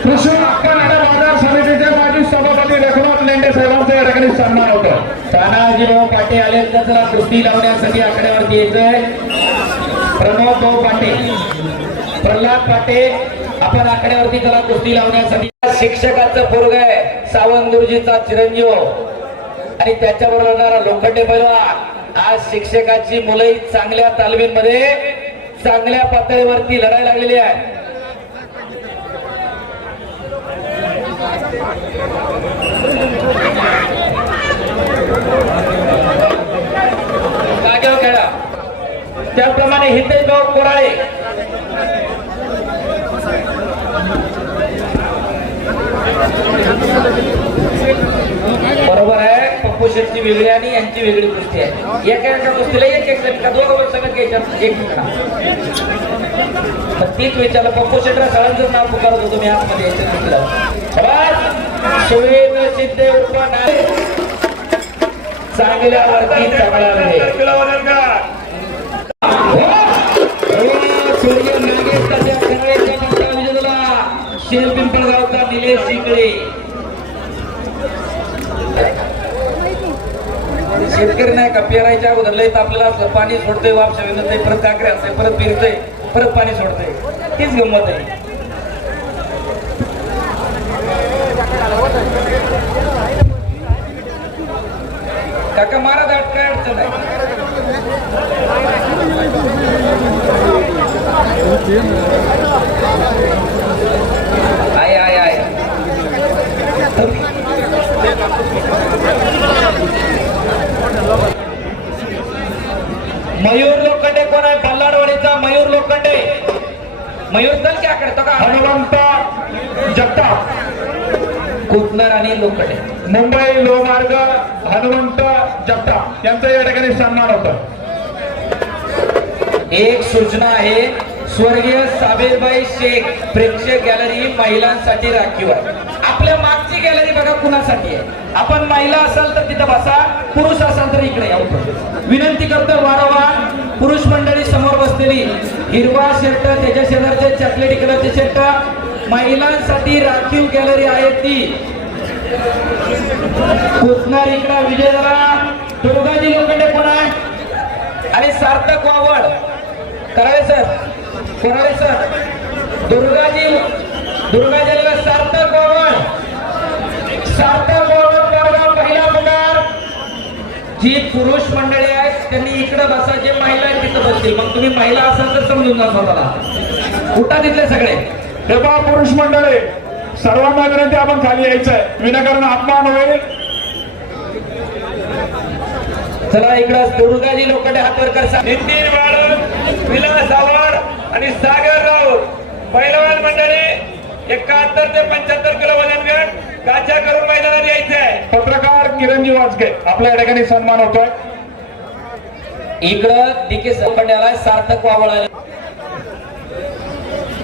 कृषी हक्क नाट्य बाजार समितीचे माजी सभापती रघुनाथ लेंडे साहेबांचा या ठिकाणी सन्मान होतो. तानाजीभाऊ पाटे आले तर चला कुस्ती लावण्यासाठी आकड्यावरती यायचंय. प्रमोद भाऊ पाटे, प्रल्हाद पाटे, आपण आकड्यावरती चला कुस्ती लावण्यासाठी. शिक्षकाचं पोरग आहे सावंतुर्जीचा चिरंजीव आणि त्याच्याबरोबर येणारा लोखंडे पैलवान. आज शिक्षकाची मुलंही चांगल्या तालमीमध्ये चांगल्या पातळीवरती लढायला लागलेली आहे. जागेवर खेळा. त्याप्रमाणे हितेश भाऊ कोराळे, बरोबर आहे. पप्पू शेटची वेगळी आणि यांची वेगळी कुस्ती आहे. एका कुस्तीला एक जण का दोघं सगळं घ्यायचं एक तीच विचारलं. पप्पू शेटला सगळ्यांचं नाव पुकारत होतो मी आतमध्ये सिद्धे उर्फ नाळे चांगल्यावरती चांगला सूर्य नागेश शेर पिंपळगावचा निलेश शिंगळे. शेतकरी नाही का पेरायच्या अगोदर लय आपल्याला पाणी सोडतोय, वापस विनतय, परत काकरे असते, परत पेरतय, परत पाणी सोडतय. तीच गंमत आहे. काका मारा दाट, काय अडचण आहे. आहे मयूर लोखंडे कोण आहे? बल्लाडवाडीचा मयूर लोखंडे. मयूर चल क्या करतो का? हनुमंत जगताप, कुटनर आणि लोखंडे, मुंबई लोहमार्ग हनुमंत जगताप यांचा या ठिकाणी सन्मान होतो. एक सूचना आहे, स्वर्गीय साबीरबाई शेख प्रेक्षक गॅलरी महिलांसाठी राखीव आहे. आपल्या मागची गॅलरी बघा कुणासाठी आहे. आपण महिला असाल तर तिथं बसा, पुरुष असाल तर इकडे या. विनंती करतो वारंवार, पुरुष मंडळी समोर बसलेली हिरवा शर्ट, त्याच्या शेजारचे चॉकलेटी कलरचे शर्ट, महिलांसाठी राखीव गॅलरी आहे ती. कुसनार इकडा विजय जरा. दुर्गाजी लोखंडे कोण आहे? आणि सार्थक वावड कराळे सर, कोराळे सर. दुर्गाजीला सार्थक वावड, सार्थक वावड बरोबर पहिला पुकार. जी पुरुष मंडळी आहेत त्यांनी इकडे बसा, जे महिला आहेत तिथं बसतील. मग तुम्ही महिला असाल तर समजून जा स्वतःला. उठा तिथले सगळे. हे पहा पुरुष मंडळी, सर्वांना विनंती आपण खाली यायचंय, विनाकारण अपमान होईल. चला इकडं दुर्गाजी लोखंडे हात वर कर. नितीन वाळून, विलास आव्हाड आणि सागर राऊत. पहिलवान मंडळी 71 ते 75 किलो वजन गट काच्या करून मैदानात यायचे आहे. पत्रकार किरणजी वाजके आपल्या या ठिकाणी सन्मान होतोय. इकडं डीके लोखंडे आलाय, सार्थक वावड आले.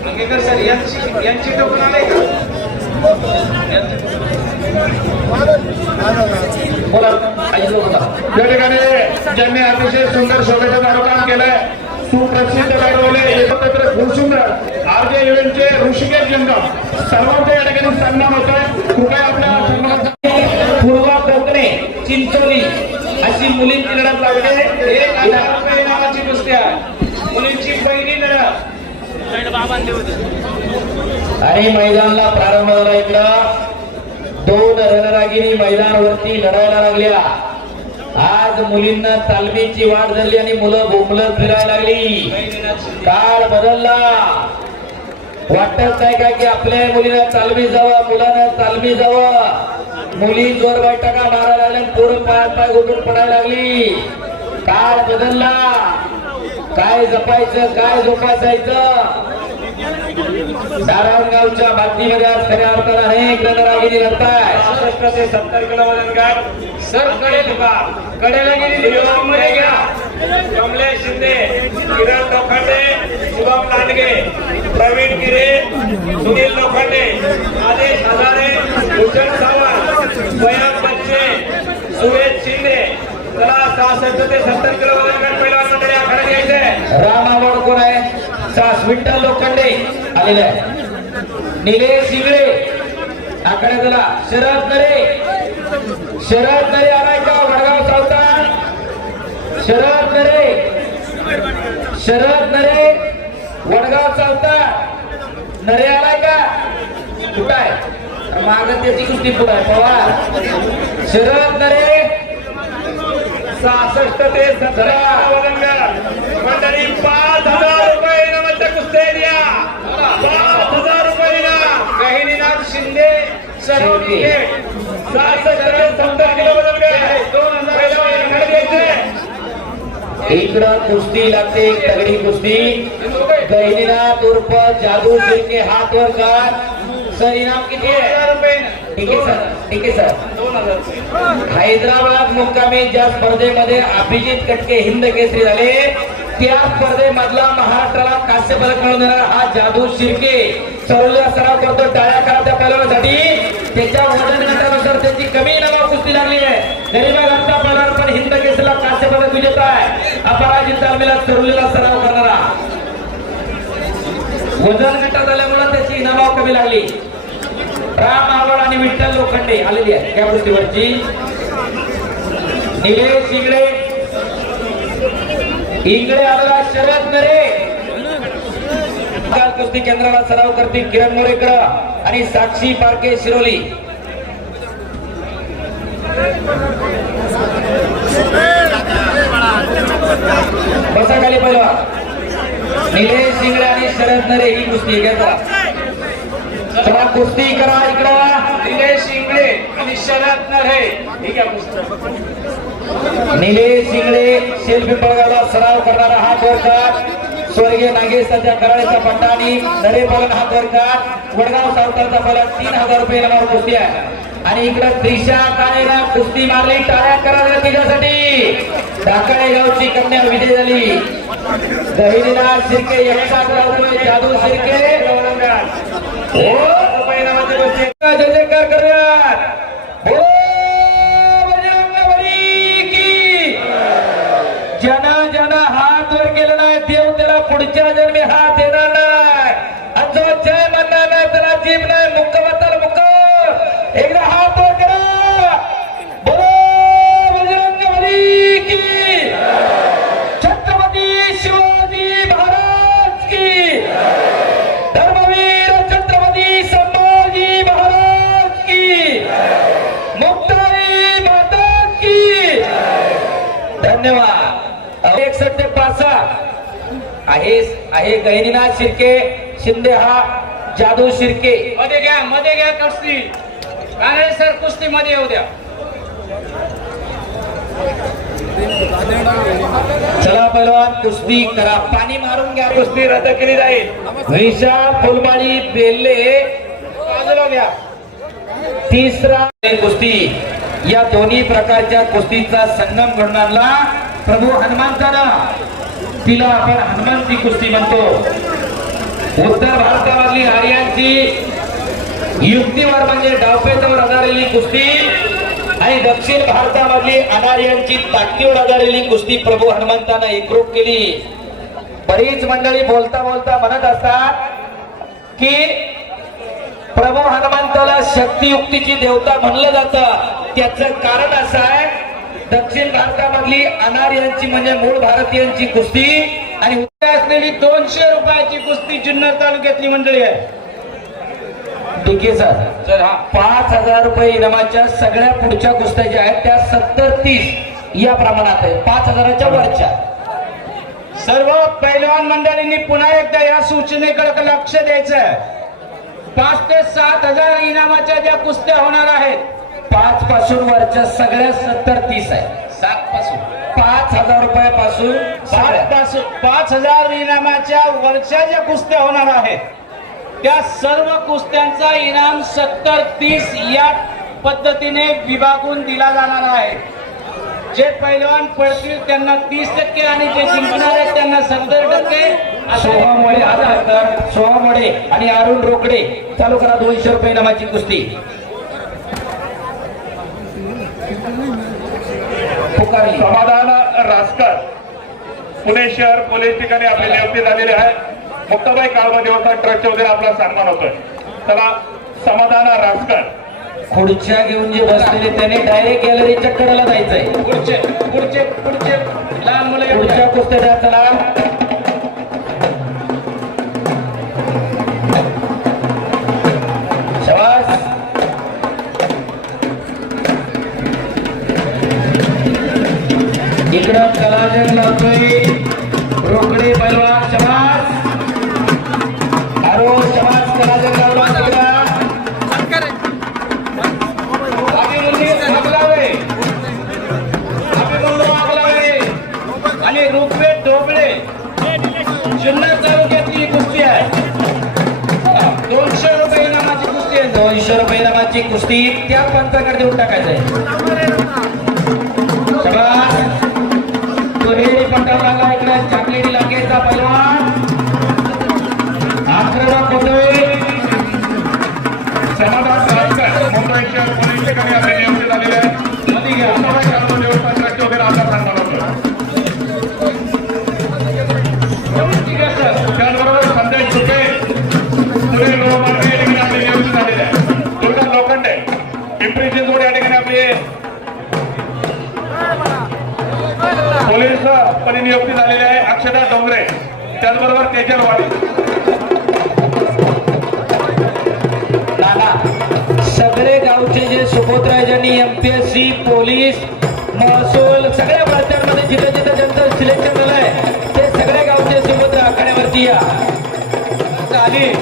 अंगेकर सर यांची टोकन आले का? बोला ऐकलो बोला. या ठिकाणी ज्यांनी अतिशय सुंदर शोभेचं काम केलंय, सुप्रसिद्ध गाडवले एकत्र सुंदर आरजे इव्हेंटचे ऋषिकेश जंगम सर्वांचा या ठिकाणी सन्मान होतोय. कृपया आपल्या सन्मानाचा पूर्वा कोकणे, चिंचोली अशी मुलींची लढत लागते. 1000 रुपये नावाची कुस्ती आहे. मुलींची पहिली लढत. आणि मैदानाला प्रारंभ झाला. इकडं 2 रणरागिणी मैदानावरती लढायला लागल्या. आज मुलींना तालमीची वाट झाली आणि मुलं बोंबलत फिरायला लागली. काळ बदलला. वाटत नाही का की आपल्या मुलीला तालमी जावं, मुलांना तालमी जावं. मुली जोर बैठका मारायला लागल्या, पोरं पाय घुटून पडायला लागली. काळ बदलला. काय जपायचं, काय जोपासायचं. धारणगावच्या बातमीमध्ये आज खऱ्या अर्थानं अनेक रणरागिणी लढताय. 65 ते 70 किलो वजन गट. सर कडेला गेली कमलेश शिंदे, किरण लोखंडे, शुभम लांडगे, प्रवीण गिरे, सुनील लोखंडे, आदेश हजारे, भूषण सावंत, स्वयं बच्चे, सुरेश शिंदे. चला 65 ते 70 किलो वजन गट पैलवान मंडळी आखाड्यात यायचंय. राम आवड कोण आहे? 6 विठ्ठल लोखंडे आलेले आहे. निलेश इंगळे आखाड्यातला. शरद नरे आलाय का? वडगाव सावता. शरद नरे वडगाव सावता. नरे आलाय का? कुठं आहे? मागं त्याची कुस्ती पुढे आहे पवार. शरद नरे 66 ते 70 वजन गट मंडळी 5000 रुपये इनामाच्या कुस्त्या द्या. 5000 रुपये इनाम. गहिनीनाथ शिंदे सरोनी 66 ते 70 किलो वजन गट 2000 पैलवान आखाड्यात यायचंय. इकडं कुस्ती लागते, एक तगडी कुस्ती. गहिनीनाथ उर्फ जादू शिर्के हात वर कर. सर इनाम किती आहे? 2000 रुपये ठीक आहे सर, ठीक आहे सर. 2000 रुपये. हैदराबाद मुक्कामी ज्या स्पर्धेमध्ये अभिजित कटके हिंद केसरी झाले त्या स्पर्धेमधला महाराष्ट्राला कांस्य पदक मिळवून देणारा हा जादू शिर्के सर्वला सराव करतो. टाळ्या करा त्या पैलवानासाठी. त्याच्या वजन गटानुसार त्याची कमी इनामावर कुस्ती लागली आहे. गरीबाचा पैलवान पण हिंद केसरीला कांस्य पदक विजेता आहे. अपराजित तालमीला सर्वला सराव करणारा. वजन गटात आल्यामुळे त्याची इनामावर कमी लागली. राम आवड आणि विठ्ठल लोखंडे आलेली आहे या कुस्तीवरची. निलेश इंगळे आलेला. शरद नरे कुस्ती केंद्राला सराव करतील किरण मोरेकर आणि साक्षी पारके शिरोली. बसा खाली पहिला. निलेश इंगळे आणि शरद नरे ही कुस्ती घ्या. चला कुस्ती करा इकडं. निलेश इंगळे आणि शरद नरे ठीक आहे कुस्ती. निलेश इंगळे शेलपिंपळगावला सराव करणारा हात वरकार. स्वर्गीय नागेश सध्या कराळेचा पट्टा आणि नरे पालन हात वरकार. वडगाव सावतालचा फलक 3000 रुपये इनामावर कुस्ती आहे. आणि इकडं त्रिशा काळेला कुस्ती मारली. टाळ्या करा तिच्यासाठी. ढाकाळे गावची कन्या विजय झाली. गहिनीनाथ शिर्के 1,00,000 रुपये. जादू शिर्के रुपये इनामाची कुस्ती. जय जयकार करूयात. बोलो बजरंगबली की. जन हात वर केला नाही देव त्याला पुढच्या जन्मी हात देणार नाही. आणि जो जय म्हणणार नाही त्याला जीभ नाही. मुक्कवताल मुक्क. एकदा हात वर करा. बोलो बजरंगबली की. छत्रपती शिवाजी महाराज की. धर्मवीर छत्रपती संभाजी महाराज की. मुक्ताई माता की. धन्यवाद. 61 ते 65 आहे गहिनीनाथ शिर्के. शिंदे हा जादू शिर्के. मध्ये घ्या कुस्ती. कानडे सर कुस्ती मध्ये येऊ द्या. चला पैलवान कुस्ती करा. पाणी मारून घ्या. कुस्ती रद्द केली जाईल. विशाल फुलमाळी बेल्ले बाजूला घ्या. तिसरा कुस्ती. या दोन्ही प्रकारच्या कुस्तीचा संगम घडून आणला प्रभू हनुमंतानं. तिला आपण हनुमंती कुस्ती म्हणतो. उत्तर भारतामधली आर्यांची युक्तीवर म्हणजे डावपेचावर आधारलेली कुस्ती आणि दक्षिण भारतामधली अनार्यांची ताकदीवर आधारलेली कुस्ती प्रभू हनुमंतानं एकरूप केली. बरीच मंडळी बोलता म्हणत असतात की प्रभू हनुमंताला शक्तियुक्तीची देवता म्हणलं जातं. त्याचं कारण असं आहे दक्षिण भारतामधली अनार्यांची म्हणजे मूळ भारतीयांची कुस्ती आणि असलेली 200 रुपयाची कुस्ती जुन्नर तालुक्यातली मंडळी आहे. ठीक आहे सर. 5,000 रुपये इनामाच्या सगळ्या पुढच्या कुस्त्या ज्या आहेत त्या 70-30 या प्रमाणात आहे. 5,000च्या वरच्या. सर्व पैलवान मंडळींनी पुन्हा एकदा या सूचनेकडे लक्ष द्यायचं. 5 ते 7,000 इनामाच्या ज्या कुस्त्या होणार आहेत 5 पासून वरच्या सगळ्या 70-30 आहे. 7 पासून 5,000 रुपयापासून 5,000 इनामाच्या वरच्या ज्या कुस्त्या होणार आहेत त्या सर्व कुस्त्यांचा इनाम 70-30 या पद्धतीने विभागून दिला जाणार आहे. जे पैलवान पडतील त्यांना 30% आणि जे जिंकणार आहेत त्यांना 70%. सोहामोडे आणि अरुण रोकडे चालू करा. 200 रुपये इनामाची कुस्ती. पुकारली समाधान रासकर पुणे शहर पोलीस ठिकाणी आपली नियुक्ती झालेली आहे. मुक्ताबाई काळवा देवस्थान ट्रस्टचे वगैरे आपला सन्मान होतोय. चला समाधान रासकर. खुर्च्या घेऊन जे बसलेले त्यांनी डायरेक्ट गॅलरीच्या कडेला जायचंय. पुढचे पुढचे पुढचे लहान मुलं येऊन पुढच्या कुस्त्या चला. शाबास. इकडं कलाजंग लावतोय रोकडे पैलवान. शाबास. अरो शाबास. कलाजंग लावला तिकडं. आणि ऋग्वेद ढोबळे जुन्नर तालुक्यातली कुस्ती आहे. 200 रुपये इनामाची कुस्ती आहे. 200 रुपये इनामाची कुस्ती त्या पंचाकडे देऊन टाकायचंय. दुहेरी पट्टाला इकडे चाकलेडी लांगेचा पैलवान आक्रमक होतोय. समाधान रासकर मुंबई शहर पोलीस ठिकाणी आपली नियुक्ती झालेली आहे. मध्ये घ्या. मुक्ताबाई काळवा देवस्थान ट्रस्टचे वगैरे आपला सन्मान होतोय. त्याचबरोबर संदेश सुपे पुणे लोहमार्ग या ठिकाणी आपली नियुक्ती झालेली आहे. दुर्गा लोखंडे पिंपरी चिंचवड या ठिकाणी आपली पोलीस पदी नियुक्ती झालेली आहे. अक्षता डोंगरे त्याचबरोबर तेजलवाडी. सगळे गावचे जे सुपुत्र आहे ज्यांनी MPSC पोलीस महसूल सगळ्या राज्यांमध्ये जिथे जिथे ज्यांचं सिलेक्शन झालंय ते सगळे गावचे सुपुत्र आखाड्यावरती या. आली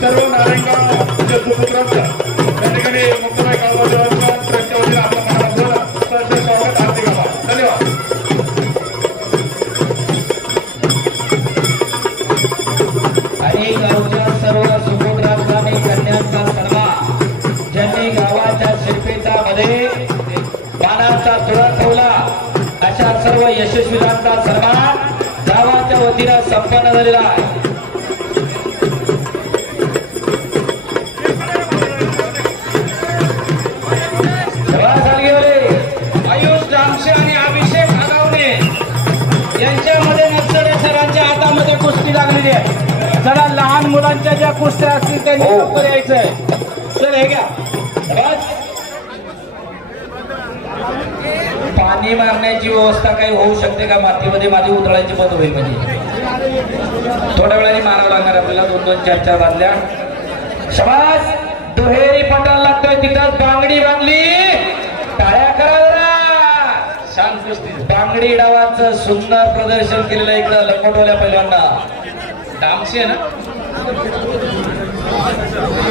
सर्व नारायणगाव सुपुत्रांचा त्या ठिकाणी मुक्ताबाई काळवा देवस्थान ट्रस्टच्या वतीने आपलं मनापासून सहर्ष स्वागत. हार्दिक आभार. धन्यवाद. आणि गावच्या सर्व सुपुत्रांचा आणि कन्यांचा सन्मान ज्यांनी गावाच्या शिल्पीचा मध्ये मानाचा तुरा ठेवला अशा सर्व यशस्वीरांचा सन्मान गावाच्या वतीनं संपन्न झालेला आहे. आयुष जामशे आणि अभिषेक आगावणे यांच्यामध्ये नक्षरे सरांच्या हातामध्ये कुस्ती लागलेली आहे. जरा लहान मुलांच्या ज्या कुस्त्या असतील त्यांनी हो. लवकर यायचंय. सर हे घ्या. पाणी मारण्याची व्यवस्था काही होऊ शकते का? मातीमध्ये माती उतरण्याची मत होईल म्हणजे थोड्या वेळाने मारावं लागणार आपल्याला 2-2, 4-4 बादल्या. शबास. दुहेरी पटाला लागतोय तिथं बांगडी बांधली. टाळ्या करा जरा. छान कुस्ती. बांगडी डावाचं सुंदर प्रदर्शन केलेलं आहे इकडं लंगोटवाल्या पहिल्यांदा. डामशे ना.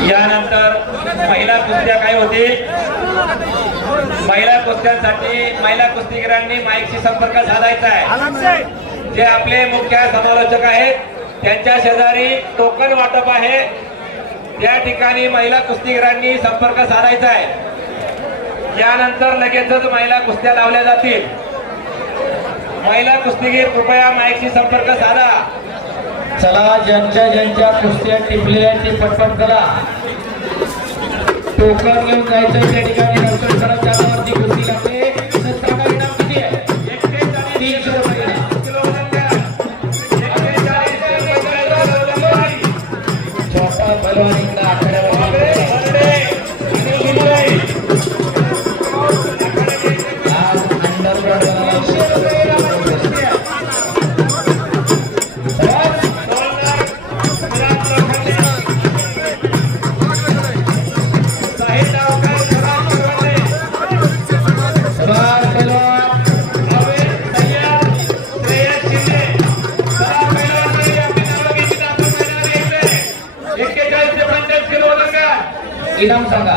यानंतर महिला कुस्त्या काय होती? महिला कुस्त्यांसाठी महिला कुस्तीगिरांनी माईकशी संपर्क साधायचा आहे. जे आपले मुख्य समालोचक आहेत त्यांच्या शेजारी टोकन वाटप आहे. त्या ठिकाणी महिला कुस्तीगिरांनी संपर्क साधायचा आहे. यानंतर लगेचच महिला कुस्त्या लावल्या जातील. महिला कुस्तीगीर कृपया माईकशी संपर्क साधा. चला ज्यांच्या ज्यांच्या कुस्त्या टिपलेल्या आहेत ते पटपट करा. टोकन घेऊन जायचं त्या ठिकाणी. नंतर सरांच्या हातावरती कुस्ती लागते. तर सांगा इनाम किती आहे? 300 रुपये इनाम. छोटा पैलवान इकडं आखाड्यावर आज अंडरग्राऊंड इनाम सांगा.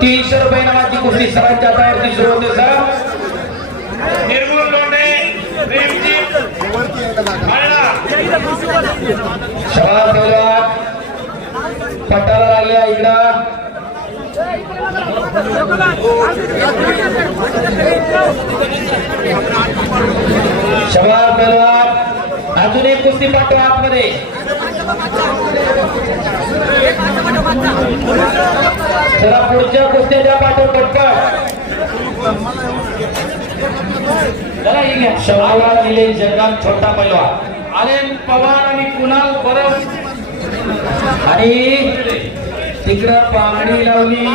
300 रुपये इनामाची कुस्ती सरांच्या हातावरती सुरू होते. सर निर्मूल लोंढे शबास पैलवान पटाला लागल्या इकडं. शबास पैलवान. अजून एक कुस्ती पाठवा आतमध्ये. चला पुढच्या कुस्त्याच्या पाठव पटपट. शवाला निलेश जगदान छोटा पैलवान आलेन पवार आणि कुणाल बरं आणि तिकडं पांगडी लावली.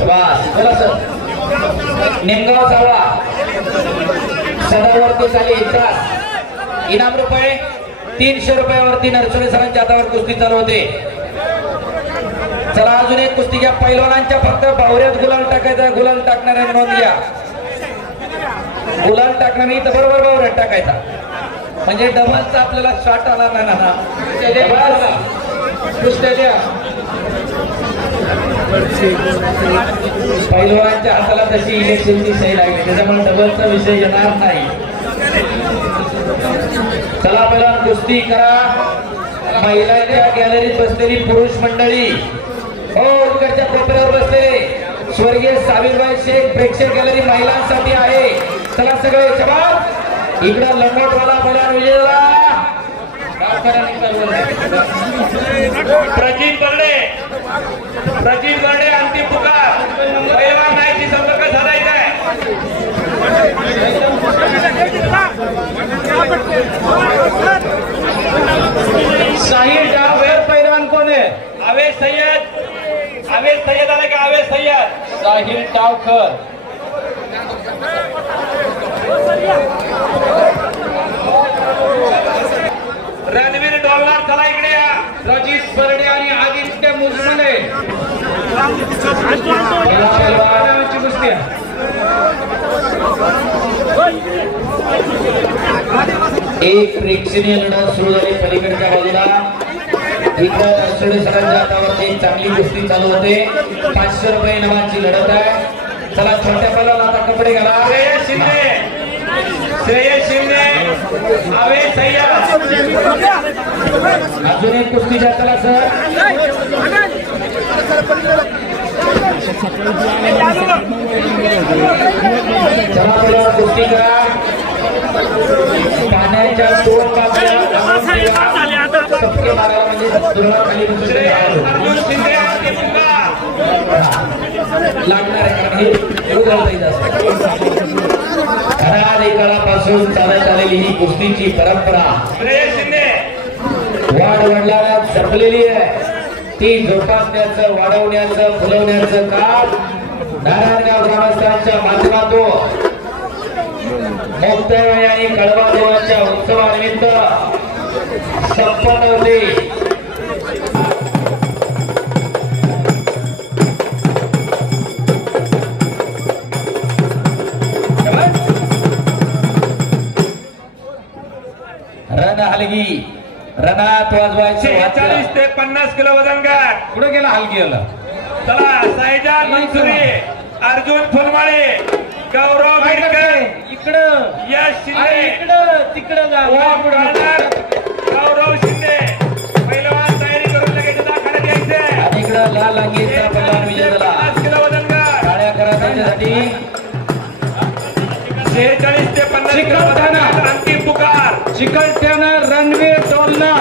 बस बोला सर. निमगाव सावळा सदावरती झाली इनाम रुपये 300 रुपयावरती नरसोडे सरांच्या हातावर कुस्ती चालू होते. चला अजून एक कुस्ती घ्या. पैलवानांच्या फक्त बावऱ्यात गुलाल टाकायचा. गुलाल टाकणाऱ्या नोंद घ्या. गुलाल टाकणारी तर बरोबर बावऱ्यात टाकायचा म्हणजे डबलचा आपल्याला शॉट आला नाही ना. कुस्त्या द्या. पैलवानांच्या हाताला तशी इलेक्शनची सही लागली त्याच्यामुळे डबलचा विषय येणार नाही. चला पहिला कुस्ती करा. महिलांच्या गॅलरीत बसलेली पुरुष मंडळी हो इकडच्या कोपऱ्यावर बसलेले स्वर्गीय सावीरबाई शेख प्रेक्षक गॅलरी महिलांसाठी आहे. चला सगळे शबाद. इकडं लंगोटवाला पहिला विजय झाला. प्रजित बर्डे अंतिम पुकार पैलवान नाहीची संपर्क साधायचा आहे. साहिल डाव पैलवान कोण आहे? आवेश सय्यद आले का? आवेश सय्यद साहिल टावकर. रणवीर डॉलर चला इकडे या. रजित बर्डे आणि आदित्य मुजमले कुस्ती. एक प्रेक्षणीय लढत सुरू झाली पलीकडच्या बाजूला. इकडे नरसोडे सरांच्या हातावरती चांगली कुस्ती चालू होते. 500 रुपये इनामाची लढत आहे. चला छोट्या पैलवानाला आता कपडे घाला. श्रेयस शिंदे आवेश सय्यद. अजून एक कुस्ती द्या. चला सर. चला पहिला कुस्ती करा. पाण्याच्या 2 बाजूला सबके मारायला म्हणजे दुर्गा खाली बसून अर्जुन शिंदे अंतिम पुकार. लागणार आहे कारण हे उघडता अनादी काळापासून चालत आलेली ही कुस्तीची परंपरा श्रेयस शिंदे वाढवडलाला जपलेली आहे. ती जोपासण्याचं वाढवण्याचं फुलवण्याचं काम नारायणगाव ग्रामस्थांच्या माध्यमातून मुक्ताई आणि कडवा देवाच्या उत्सवानिमित्त संपन्न होते. रण हलगी रणात वाजवायचे 46 ते 50 किलो वजनगार. पुढे गेला हलगीला. चला साईजान मंसुरी अर्जुन फुलमाळे गौरव बेडकर इकडं यश शिंदे इकडं तिकडं ओम राणा गौरव शिंदे. पैलवान तयारी करून लगेच दाखवण्यात यायचे. आणि इकडं लाल अंगीचा पैलवान विजय झाला. 50 किलो वजनगार. टाळ्या करा त्याच्यासाठी. 46 ते 50 किलो वजनगार अंतिम पुकार. चिकलठ्याना रणवीर डॉलर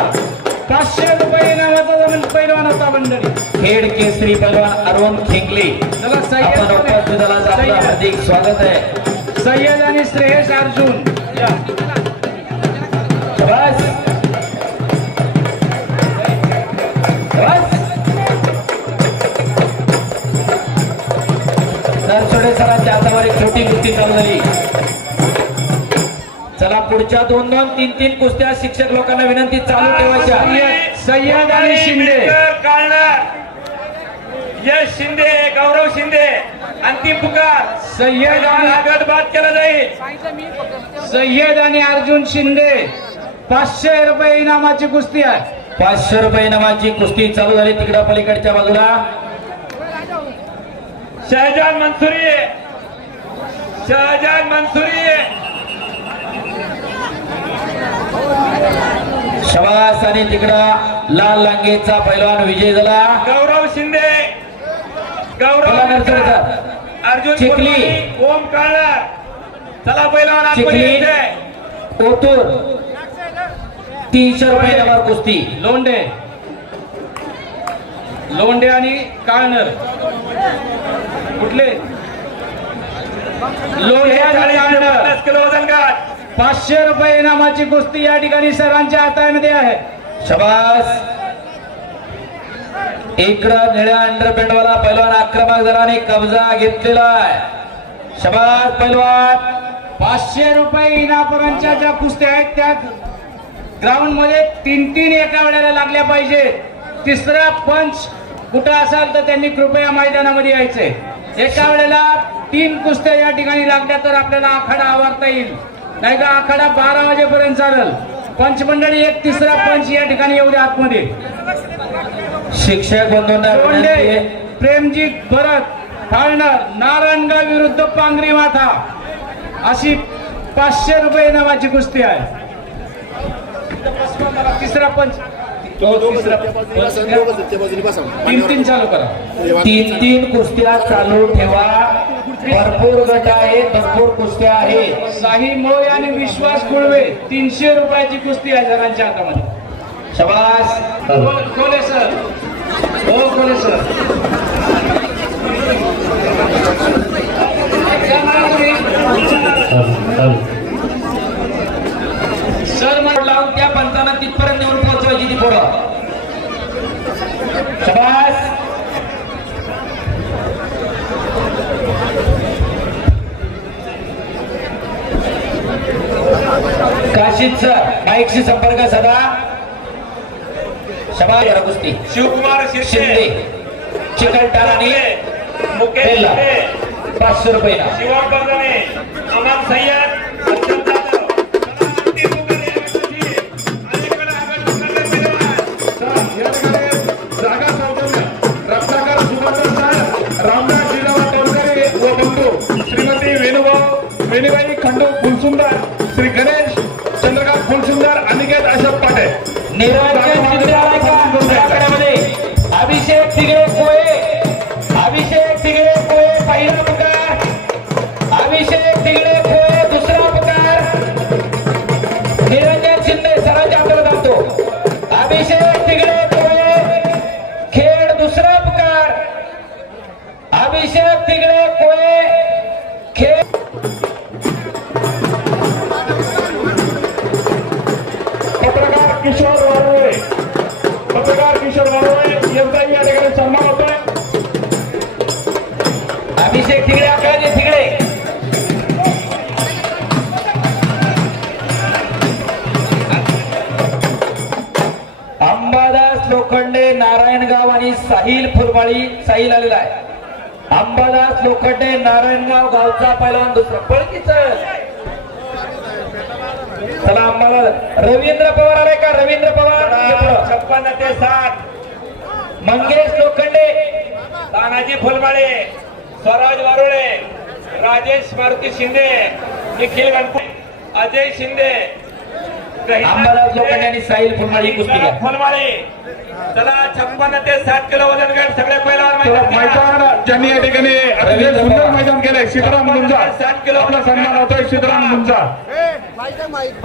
500 रुपये नावाचा जमीन पैलवान होता मंडळी. खेड केसरी पैलवान अरुण खेंगले. चला आपण उपस्थित झाला आपलं हार्दिक स्वागत आहे. सय्यद आणि श्रेयस अर्जुन बस बस. नरसोडे सरांच्या हातावर एक छोटी कुस्ती चालू झाली. चला पुढच्या 2-2, 3-3 कुस्त्या शिक्षक लोकांना विनंती चालू ठेवायच्या. सय्यद आणि शिंदे काढणार यश शिंदे गौरव शिंदे अंतिम पुकार. सय्यद आणि गट बाद केला जाईल. सय्यद आणि अर्जुन शिंदे 500 रुपये इनामाची कुस्ती आहे. 500 रुपये इनामाची कुस्ती चालू झाली. तिकडं पलीकडच्या बाजूला शहजान मंसुरी शबास. आणि तिकडं लाल लांगेचा पैलवान विजय झाला. गौरव शिंदे चला नरसोडे अर्जुन चिखली. फुलमाळे, ओम काळा. चला पैलवान चिखली आतमध्ये ओतूर 300 रुपये नंबर कुस्ती. लोंढे आणि काळनर कुठले लोंढे आणि काळनर 50 किलो वजन गट. 500 रुपये इनामाची कुस्ती या ठिकाणी सरांच्या हातामध्ये आहे. शबास. इकडं निळ्या अंडरपेंडवाला पैलवान आक्रमक जणांनी कब्जा घेतलेला आहे. शबास पैलवान. 500 रुपये इनामपर्यंतच्या ज्या कुस्त्या आहेत त्या ग्राउंड मध्ये 3 एका वेळेला लागल्या पाहिजे. तिसरा पंच कुठं असाल तर त्यांनी कृपया मैदानामध्ये यायचंय. एका वेळेला 3 कुस्त्या या ठिकाणी लागल्या तर आपल्याला आखाडा आवरता येईल, नाही तर आखाडा 12 वाजेपर्यंत चालेल. पंच मंडळी एक तिसरा पंच या ठिकाणी येऊ द्या आतमध्ये. शिक्षक बंधूंना लोंढे विनंती आहे. प्रेमजीत भरत ठाणर नारायणगाव विरुद्ध पांगरी माथा अशी 500 रुपये इनामाची कुस्ती आहे. तिसरा पंच तीन चालू करा. 3 कुस्त्या चालू ठेवा. भरपूर गट आहे, भरपूर कुस्त्या आहे. साही मोय आणि विश्वास कुळवे 300 रुपयाची कुस्ती आहे जणांच्या हातामध्ये. शबास. खोले सर, हो खोले सर. सर मग लावून त्या पंचांना तिथपर्यंत नेऊन पोहोचवायची ती पोरं. शबास. काशीद सर माईकशी संपर्क साधा. शबास. या कुस्ती शिवकुमार शिंदे चिकलठाणाने मुकेश बेल्ला. शिंदे, 500 रुपये ना. शिवाम बर्दाने, अमान सय्यद, अर्जुन जाधव. चला, अलीकडे आगळ पुकारले पैलवान. चला, या ठिकाणी जागा चौकवल्या. रत्नाकर सुगंध सर, रामदास जिजाऊ तोडकरे व बंधू श्रीमती वेणुबाई खंडू फुलसुंदर, श्री गणेश चंद्रकांत फुलसुंदर, अनिकेत अशोक पाटे. निरंजन शिंदे आलाय का आखाड्यामध्ये? अभिषेक तिगडे कोळे, अभिषेक तिगडे कोळे पहिला पुकार. अभिषेक तिगडे कोळे दुसरा पुकार. निरंजन शिंदे सरांच्या हाताला जातो. अभिषेक तिगडे कोळे खेळ दुसरा पुकार. अभिषेक तिगडे कोळे खेळ. पत्रकार किशोर वारुळे यांचाही या ठिकाणी सन्मान होतोय. अभिषेक तिगडे आखाडे तिगडे. अंबादास लोखंडे नारायणगाव आणि साहिल फुलमाळी. साहिल आलेला आहे. अंबादास लोखंडे नारायणगाव गावचा पहिलवान दुसरा पळकीच. चला आम्हाला रवींद्र पवार आलाय का? रवींद्र पवार 56 ते 60. मंगेश लोखंडे, तानाजी फुलमाळे, स्वराज वारुळे, राजेश मारुती शिंदे, निखिल गणपती, अजय शिंदे, अंबादास लोखंडे आणि साहिल फुलमाळी ही कुस्ती घ्या. फुलमाळे. चला 56 ते 60 किलो वजन गट सगळे पैलवान मैदान ज्यांनी या ठिकाणी अतिशय सुंदर मैदान केलंय. सीताराम गुंजा 60 किलो आपला सन्मान होतोय. सीताराम गुंजा.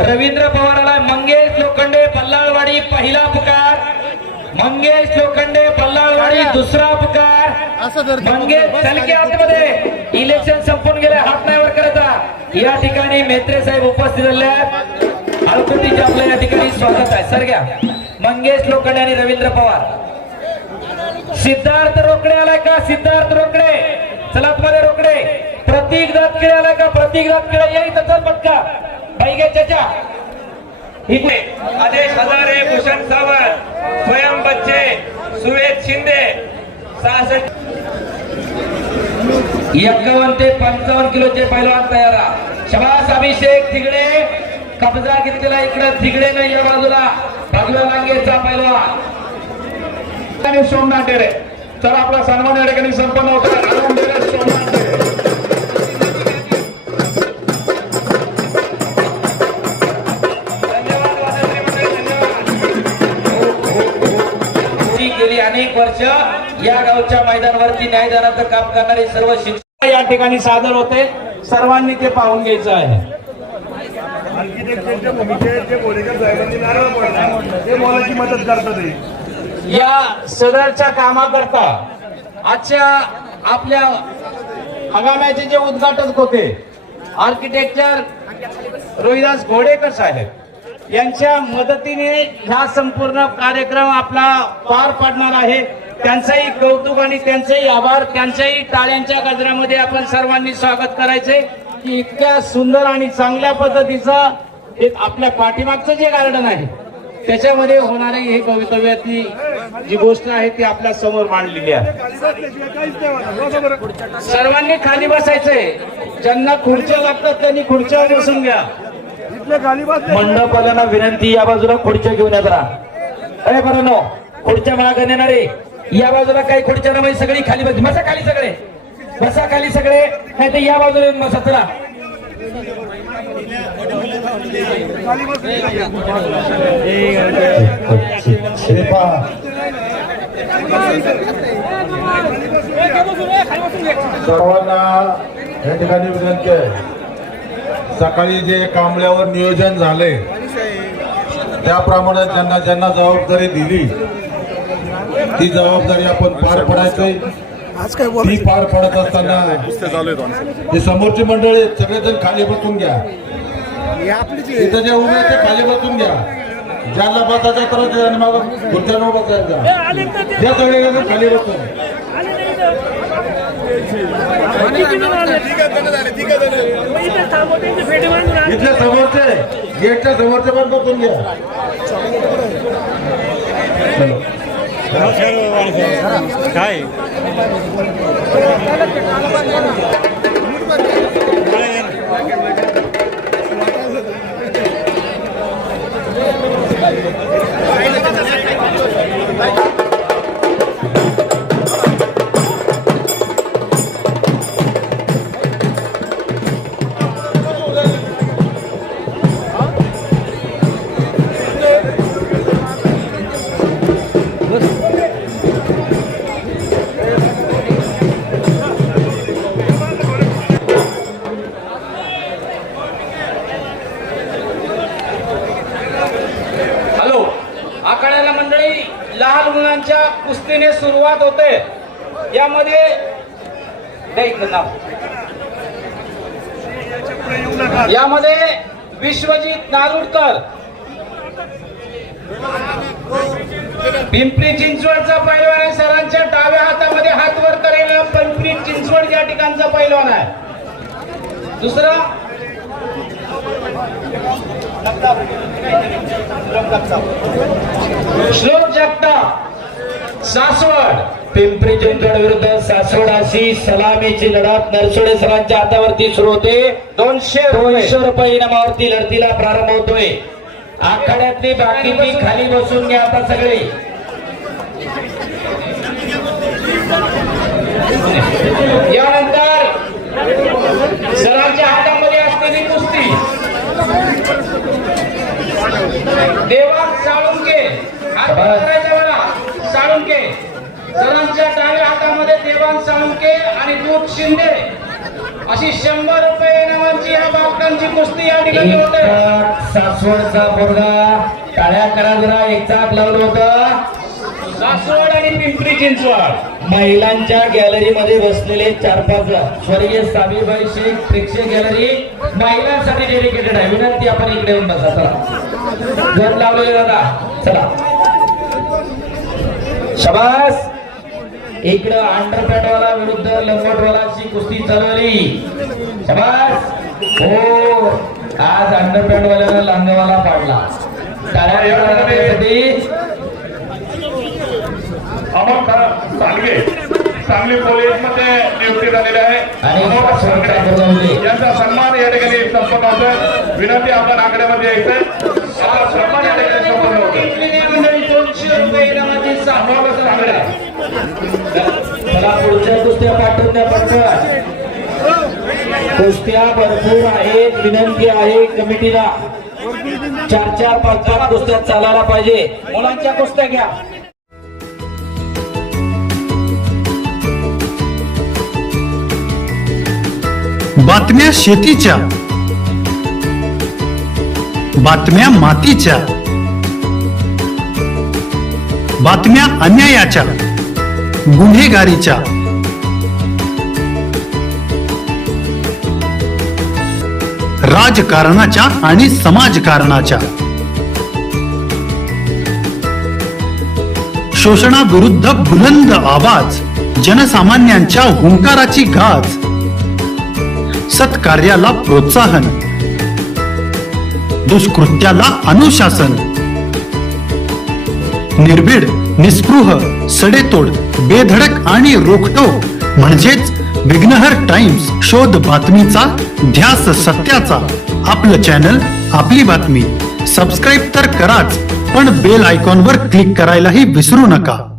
रवींद्र पवार आलाय. मंगेश लोखंडे पल्लाळवाडी पहिला पुकार. मंगेश लोखंडे पल्लाळवाडी दुसरा पुकार. मंगेश चलके आतमध्ये. इलेक्शन संपून गेले, हात नाही वर करायचा. या ठिकाणी मेत्रे साहेब उपस्थित झाले आहेत. आळकुटीचे आपलं या ठिकाणी स्वागत आहे. सर घ्या. मंगेश लोखंडे आणि रवींद्र पवार. सिद्धार्थ रोकडे आलाय का? सिद्धार्थ रोकडे चला आतमध्ये. रोकडे प्रतीक दातकिळे आलाय का? प्रतीक दातकिळे येईल तर पटका बैगे चाचा. इकडे आदेश हजारे, भूषण सावंत, स्वयं बच्चे, सुवेद शिंदे 66. 51 ते 55 किलोचे पैलवान तयार आहे. शबास. अभिषेक तिगडे कब्जा घेतलेला. इकडे तिगडे नाही या बाजूला बाजूला लांगेचा पैलवान आणि सोमनाथ डेरे. चला आपला सन्मान या ठिकाणी संपन्न होता. आनंद डेरे, सोमनाथ डेरे. गेली अनेक वर्ष या गावच्या मैदानावरती न्यायदानाचं काम करणारे सर्व शिक्षक या ठिकाणी सादर होते. सर्वांनी ते पाहून घ्यायचं आहे. आर्किटेक्चरच्या भूमिकेत जे बोडेकर साहेबांनी नारळ पडला ते मोलाची मदत करतात. या सदरच्या कामाकरता आजच्या आपल्या हंगामाचे जे उद्घाटक होते आर्किटेक्चर रोहिदास घोडेकर साहेब यांच्या मदतीने हा संपूर्ण कार्यक्रम आपला पार पडणार आहे. त्यांचंही कौतुक आणि त्यांचेही आभार, त्यांच्याही टाळ्यांच्या गजरामध्ये आपण सर्वांनी स्वागत करायचे की इतक्या सुंदर आणि चांगल्या पद्धतीचं एक आपल्या पाठीमागचं जे गार्डन आहे त्याच्यामध्ये होणारी ही भवितव्यातली जी गोष्ट आहे ती आपल्या समोर मांडलेली आहे. सर्वांनी खाली बसायचंय. ज्यांना खुर्च्या लागतात त्यांनी खुर्च्यावर बसून घ्या. मंडपवाल्यांना विनंती, या बाजूला खुर्च्या घेऊन या जरा. अरे बरं नो, खुर्च्या मागे नेणारे या बाजूला काही खुर्च्या नाही, सगळी खाली बसा खाली सगळे, बसा खाली सगळे, नाही तर या बाजूला येऊन बसा. चला सर्वांना या ठिकाणी विनंती आहे, सकाळी जे कांबळ्यावर नियोजन झाले त्याप्रमाणे ज्यांना ज्यांना जबाबदारी दिली ती जबाबदारी आपण पार पडायची. ती पार पडत असताना जे समोरची मंडळी सगळेजण खाली बसून घ्या. इथं जे उभे ते खाली बसून घ्या. ज्यांना बसायचा तर आणि मग खुर्च्यानं बसायचा. ज्या सगळेजण खाली बसून इथल्या समोरचे गेटच्या समोरचे पण बसून घ्या. काय आखाड्याला मंडळी लहान मुलांच्या कुस्तीने सुरुवात होते. यामध्ये विश्वजित नारुडकर पिंपरी चिंचवडचा पैलवान आहे. सरांच्या डाव्या हातामध्ये हात वर करेल पिंपरी चिंचवड या ठिकाणचा पैलवान आहे. दुसरा श्लोक जगताप सासवड. पिंपरी चिंचवड विरुद्ध सासवड अशी सलामीची लढत नरसोडे सरांच्या हातावरती सुरू होते. 200 रुपये इनामावरती लढतीला प्रारंभ होतोय. आखाड्यातली बाकीची खाली बसून घ्या आता सगळे. यानंतर सरांच्या हातामध्ये असलेली कुस्ती देवान साळुंके साळुंके. सरांच्या डाव्या हातामध्ये देवान साळुंके आणि दूध शिंदे अशी 100 रुपये इनामांची या बालकांची कुस्ती या ठिकाणी होते. सासवडचा पोरगा टाळ्या करा जरा. एक चाक लावलं होतं. सासवड आणि पिंपरी चिंचवड महिलांच्या गॅलरीमध्ये बसलेले 4-5 स्वर्गीय सामीबाई शेख प्रेक्षक गॅलरी महिलांसाठी डेडिकेटेड आहे. विनंती आपण इकडे येऊन बसा. चला घर लावलेले दादा. चला शाबास. इकडं अंडरपॅन्टवाला विरुद्ध लंगोटवालाची कुस्ती चालवली. शाबास. हो आज अंडरपॅन्टवाल्याला लांगवाला पाडला. अमोल सांगली पोलीस मध्ये नियुक्ती झालेली आहे. यांचा सन्मान या ठिकाणी संपन्न होतं. विनंती आपण आकड्यामध्ये यायचं. सन्मान या ठिकाणी संपन्न होतं. 200 रुपये इनामाची चला पुढच्या कुस्त्या पाठवून द्या पटकन. कुस्त्या भरपूर आहेत. विनंती आहे कमिटीला 4-4, 5-5 कुस्त्या चालायला पाहिजे. मुलांच्या कुस्त्या घ्या. बातम्या शेतीच्या, बातम्या मातीच्या, बातम्या अन्यायाच्या, गुन्हेगारीच्या, राजकारणाच्या आणि समाजकारणाच्या, शोषणाविरुद्ध बुलंद आवाज, जनसामान्यांच्या हुंकाराची गाज, सत्कार्याला प्रोत्साहन, दुष्कृत्याला अनुशासन, निर्भीड, निस्पृह, सडेतोड, बेधडक आणि रोखठोक म्हणजेच विघ्नहर टाइम्स. शोध बातमीचा, ध्यास सत्याचा. आपलं चॅनल, आपली बातमी. सबस्क्राईब तर कराच, पण बेल आयकॉनवर क्लिक करायलाही विसरू नका.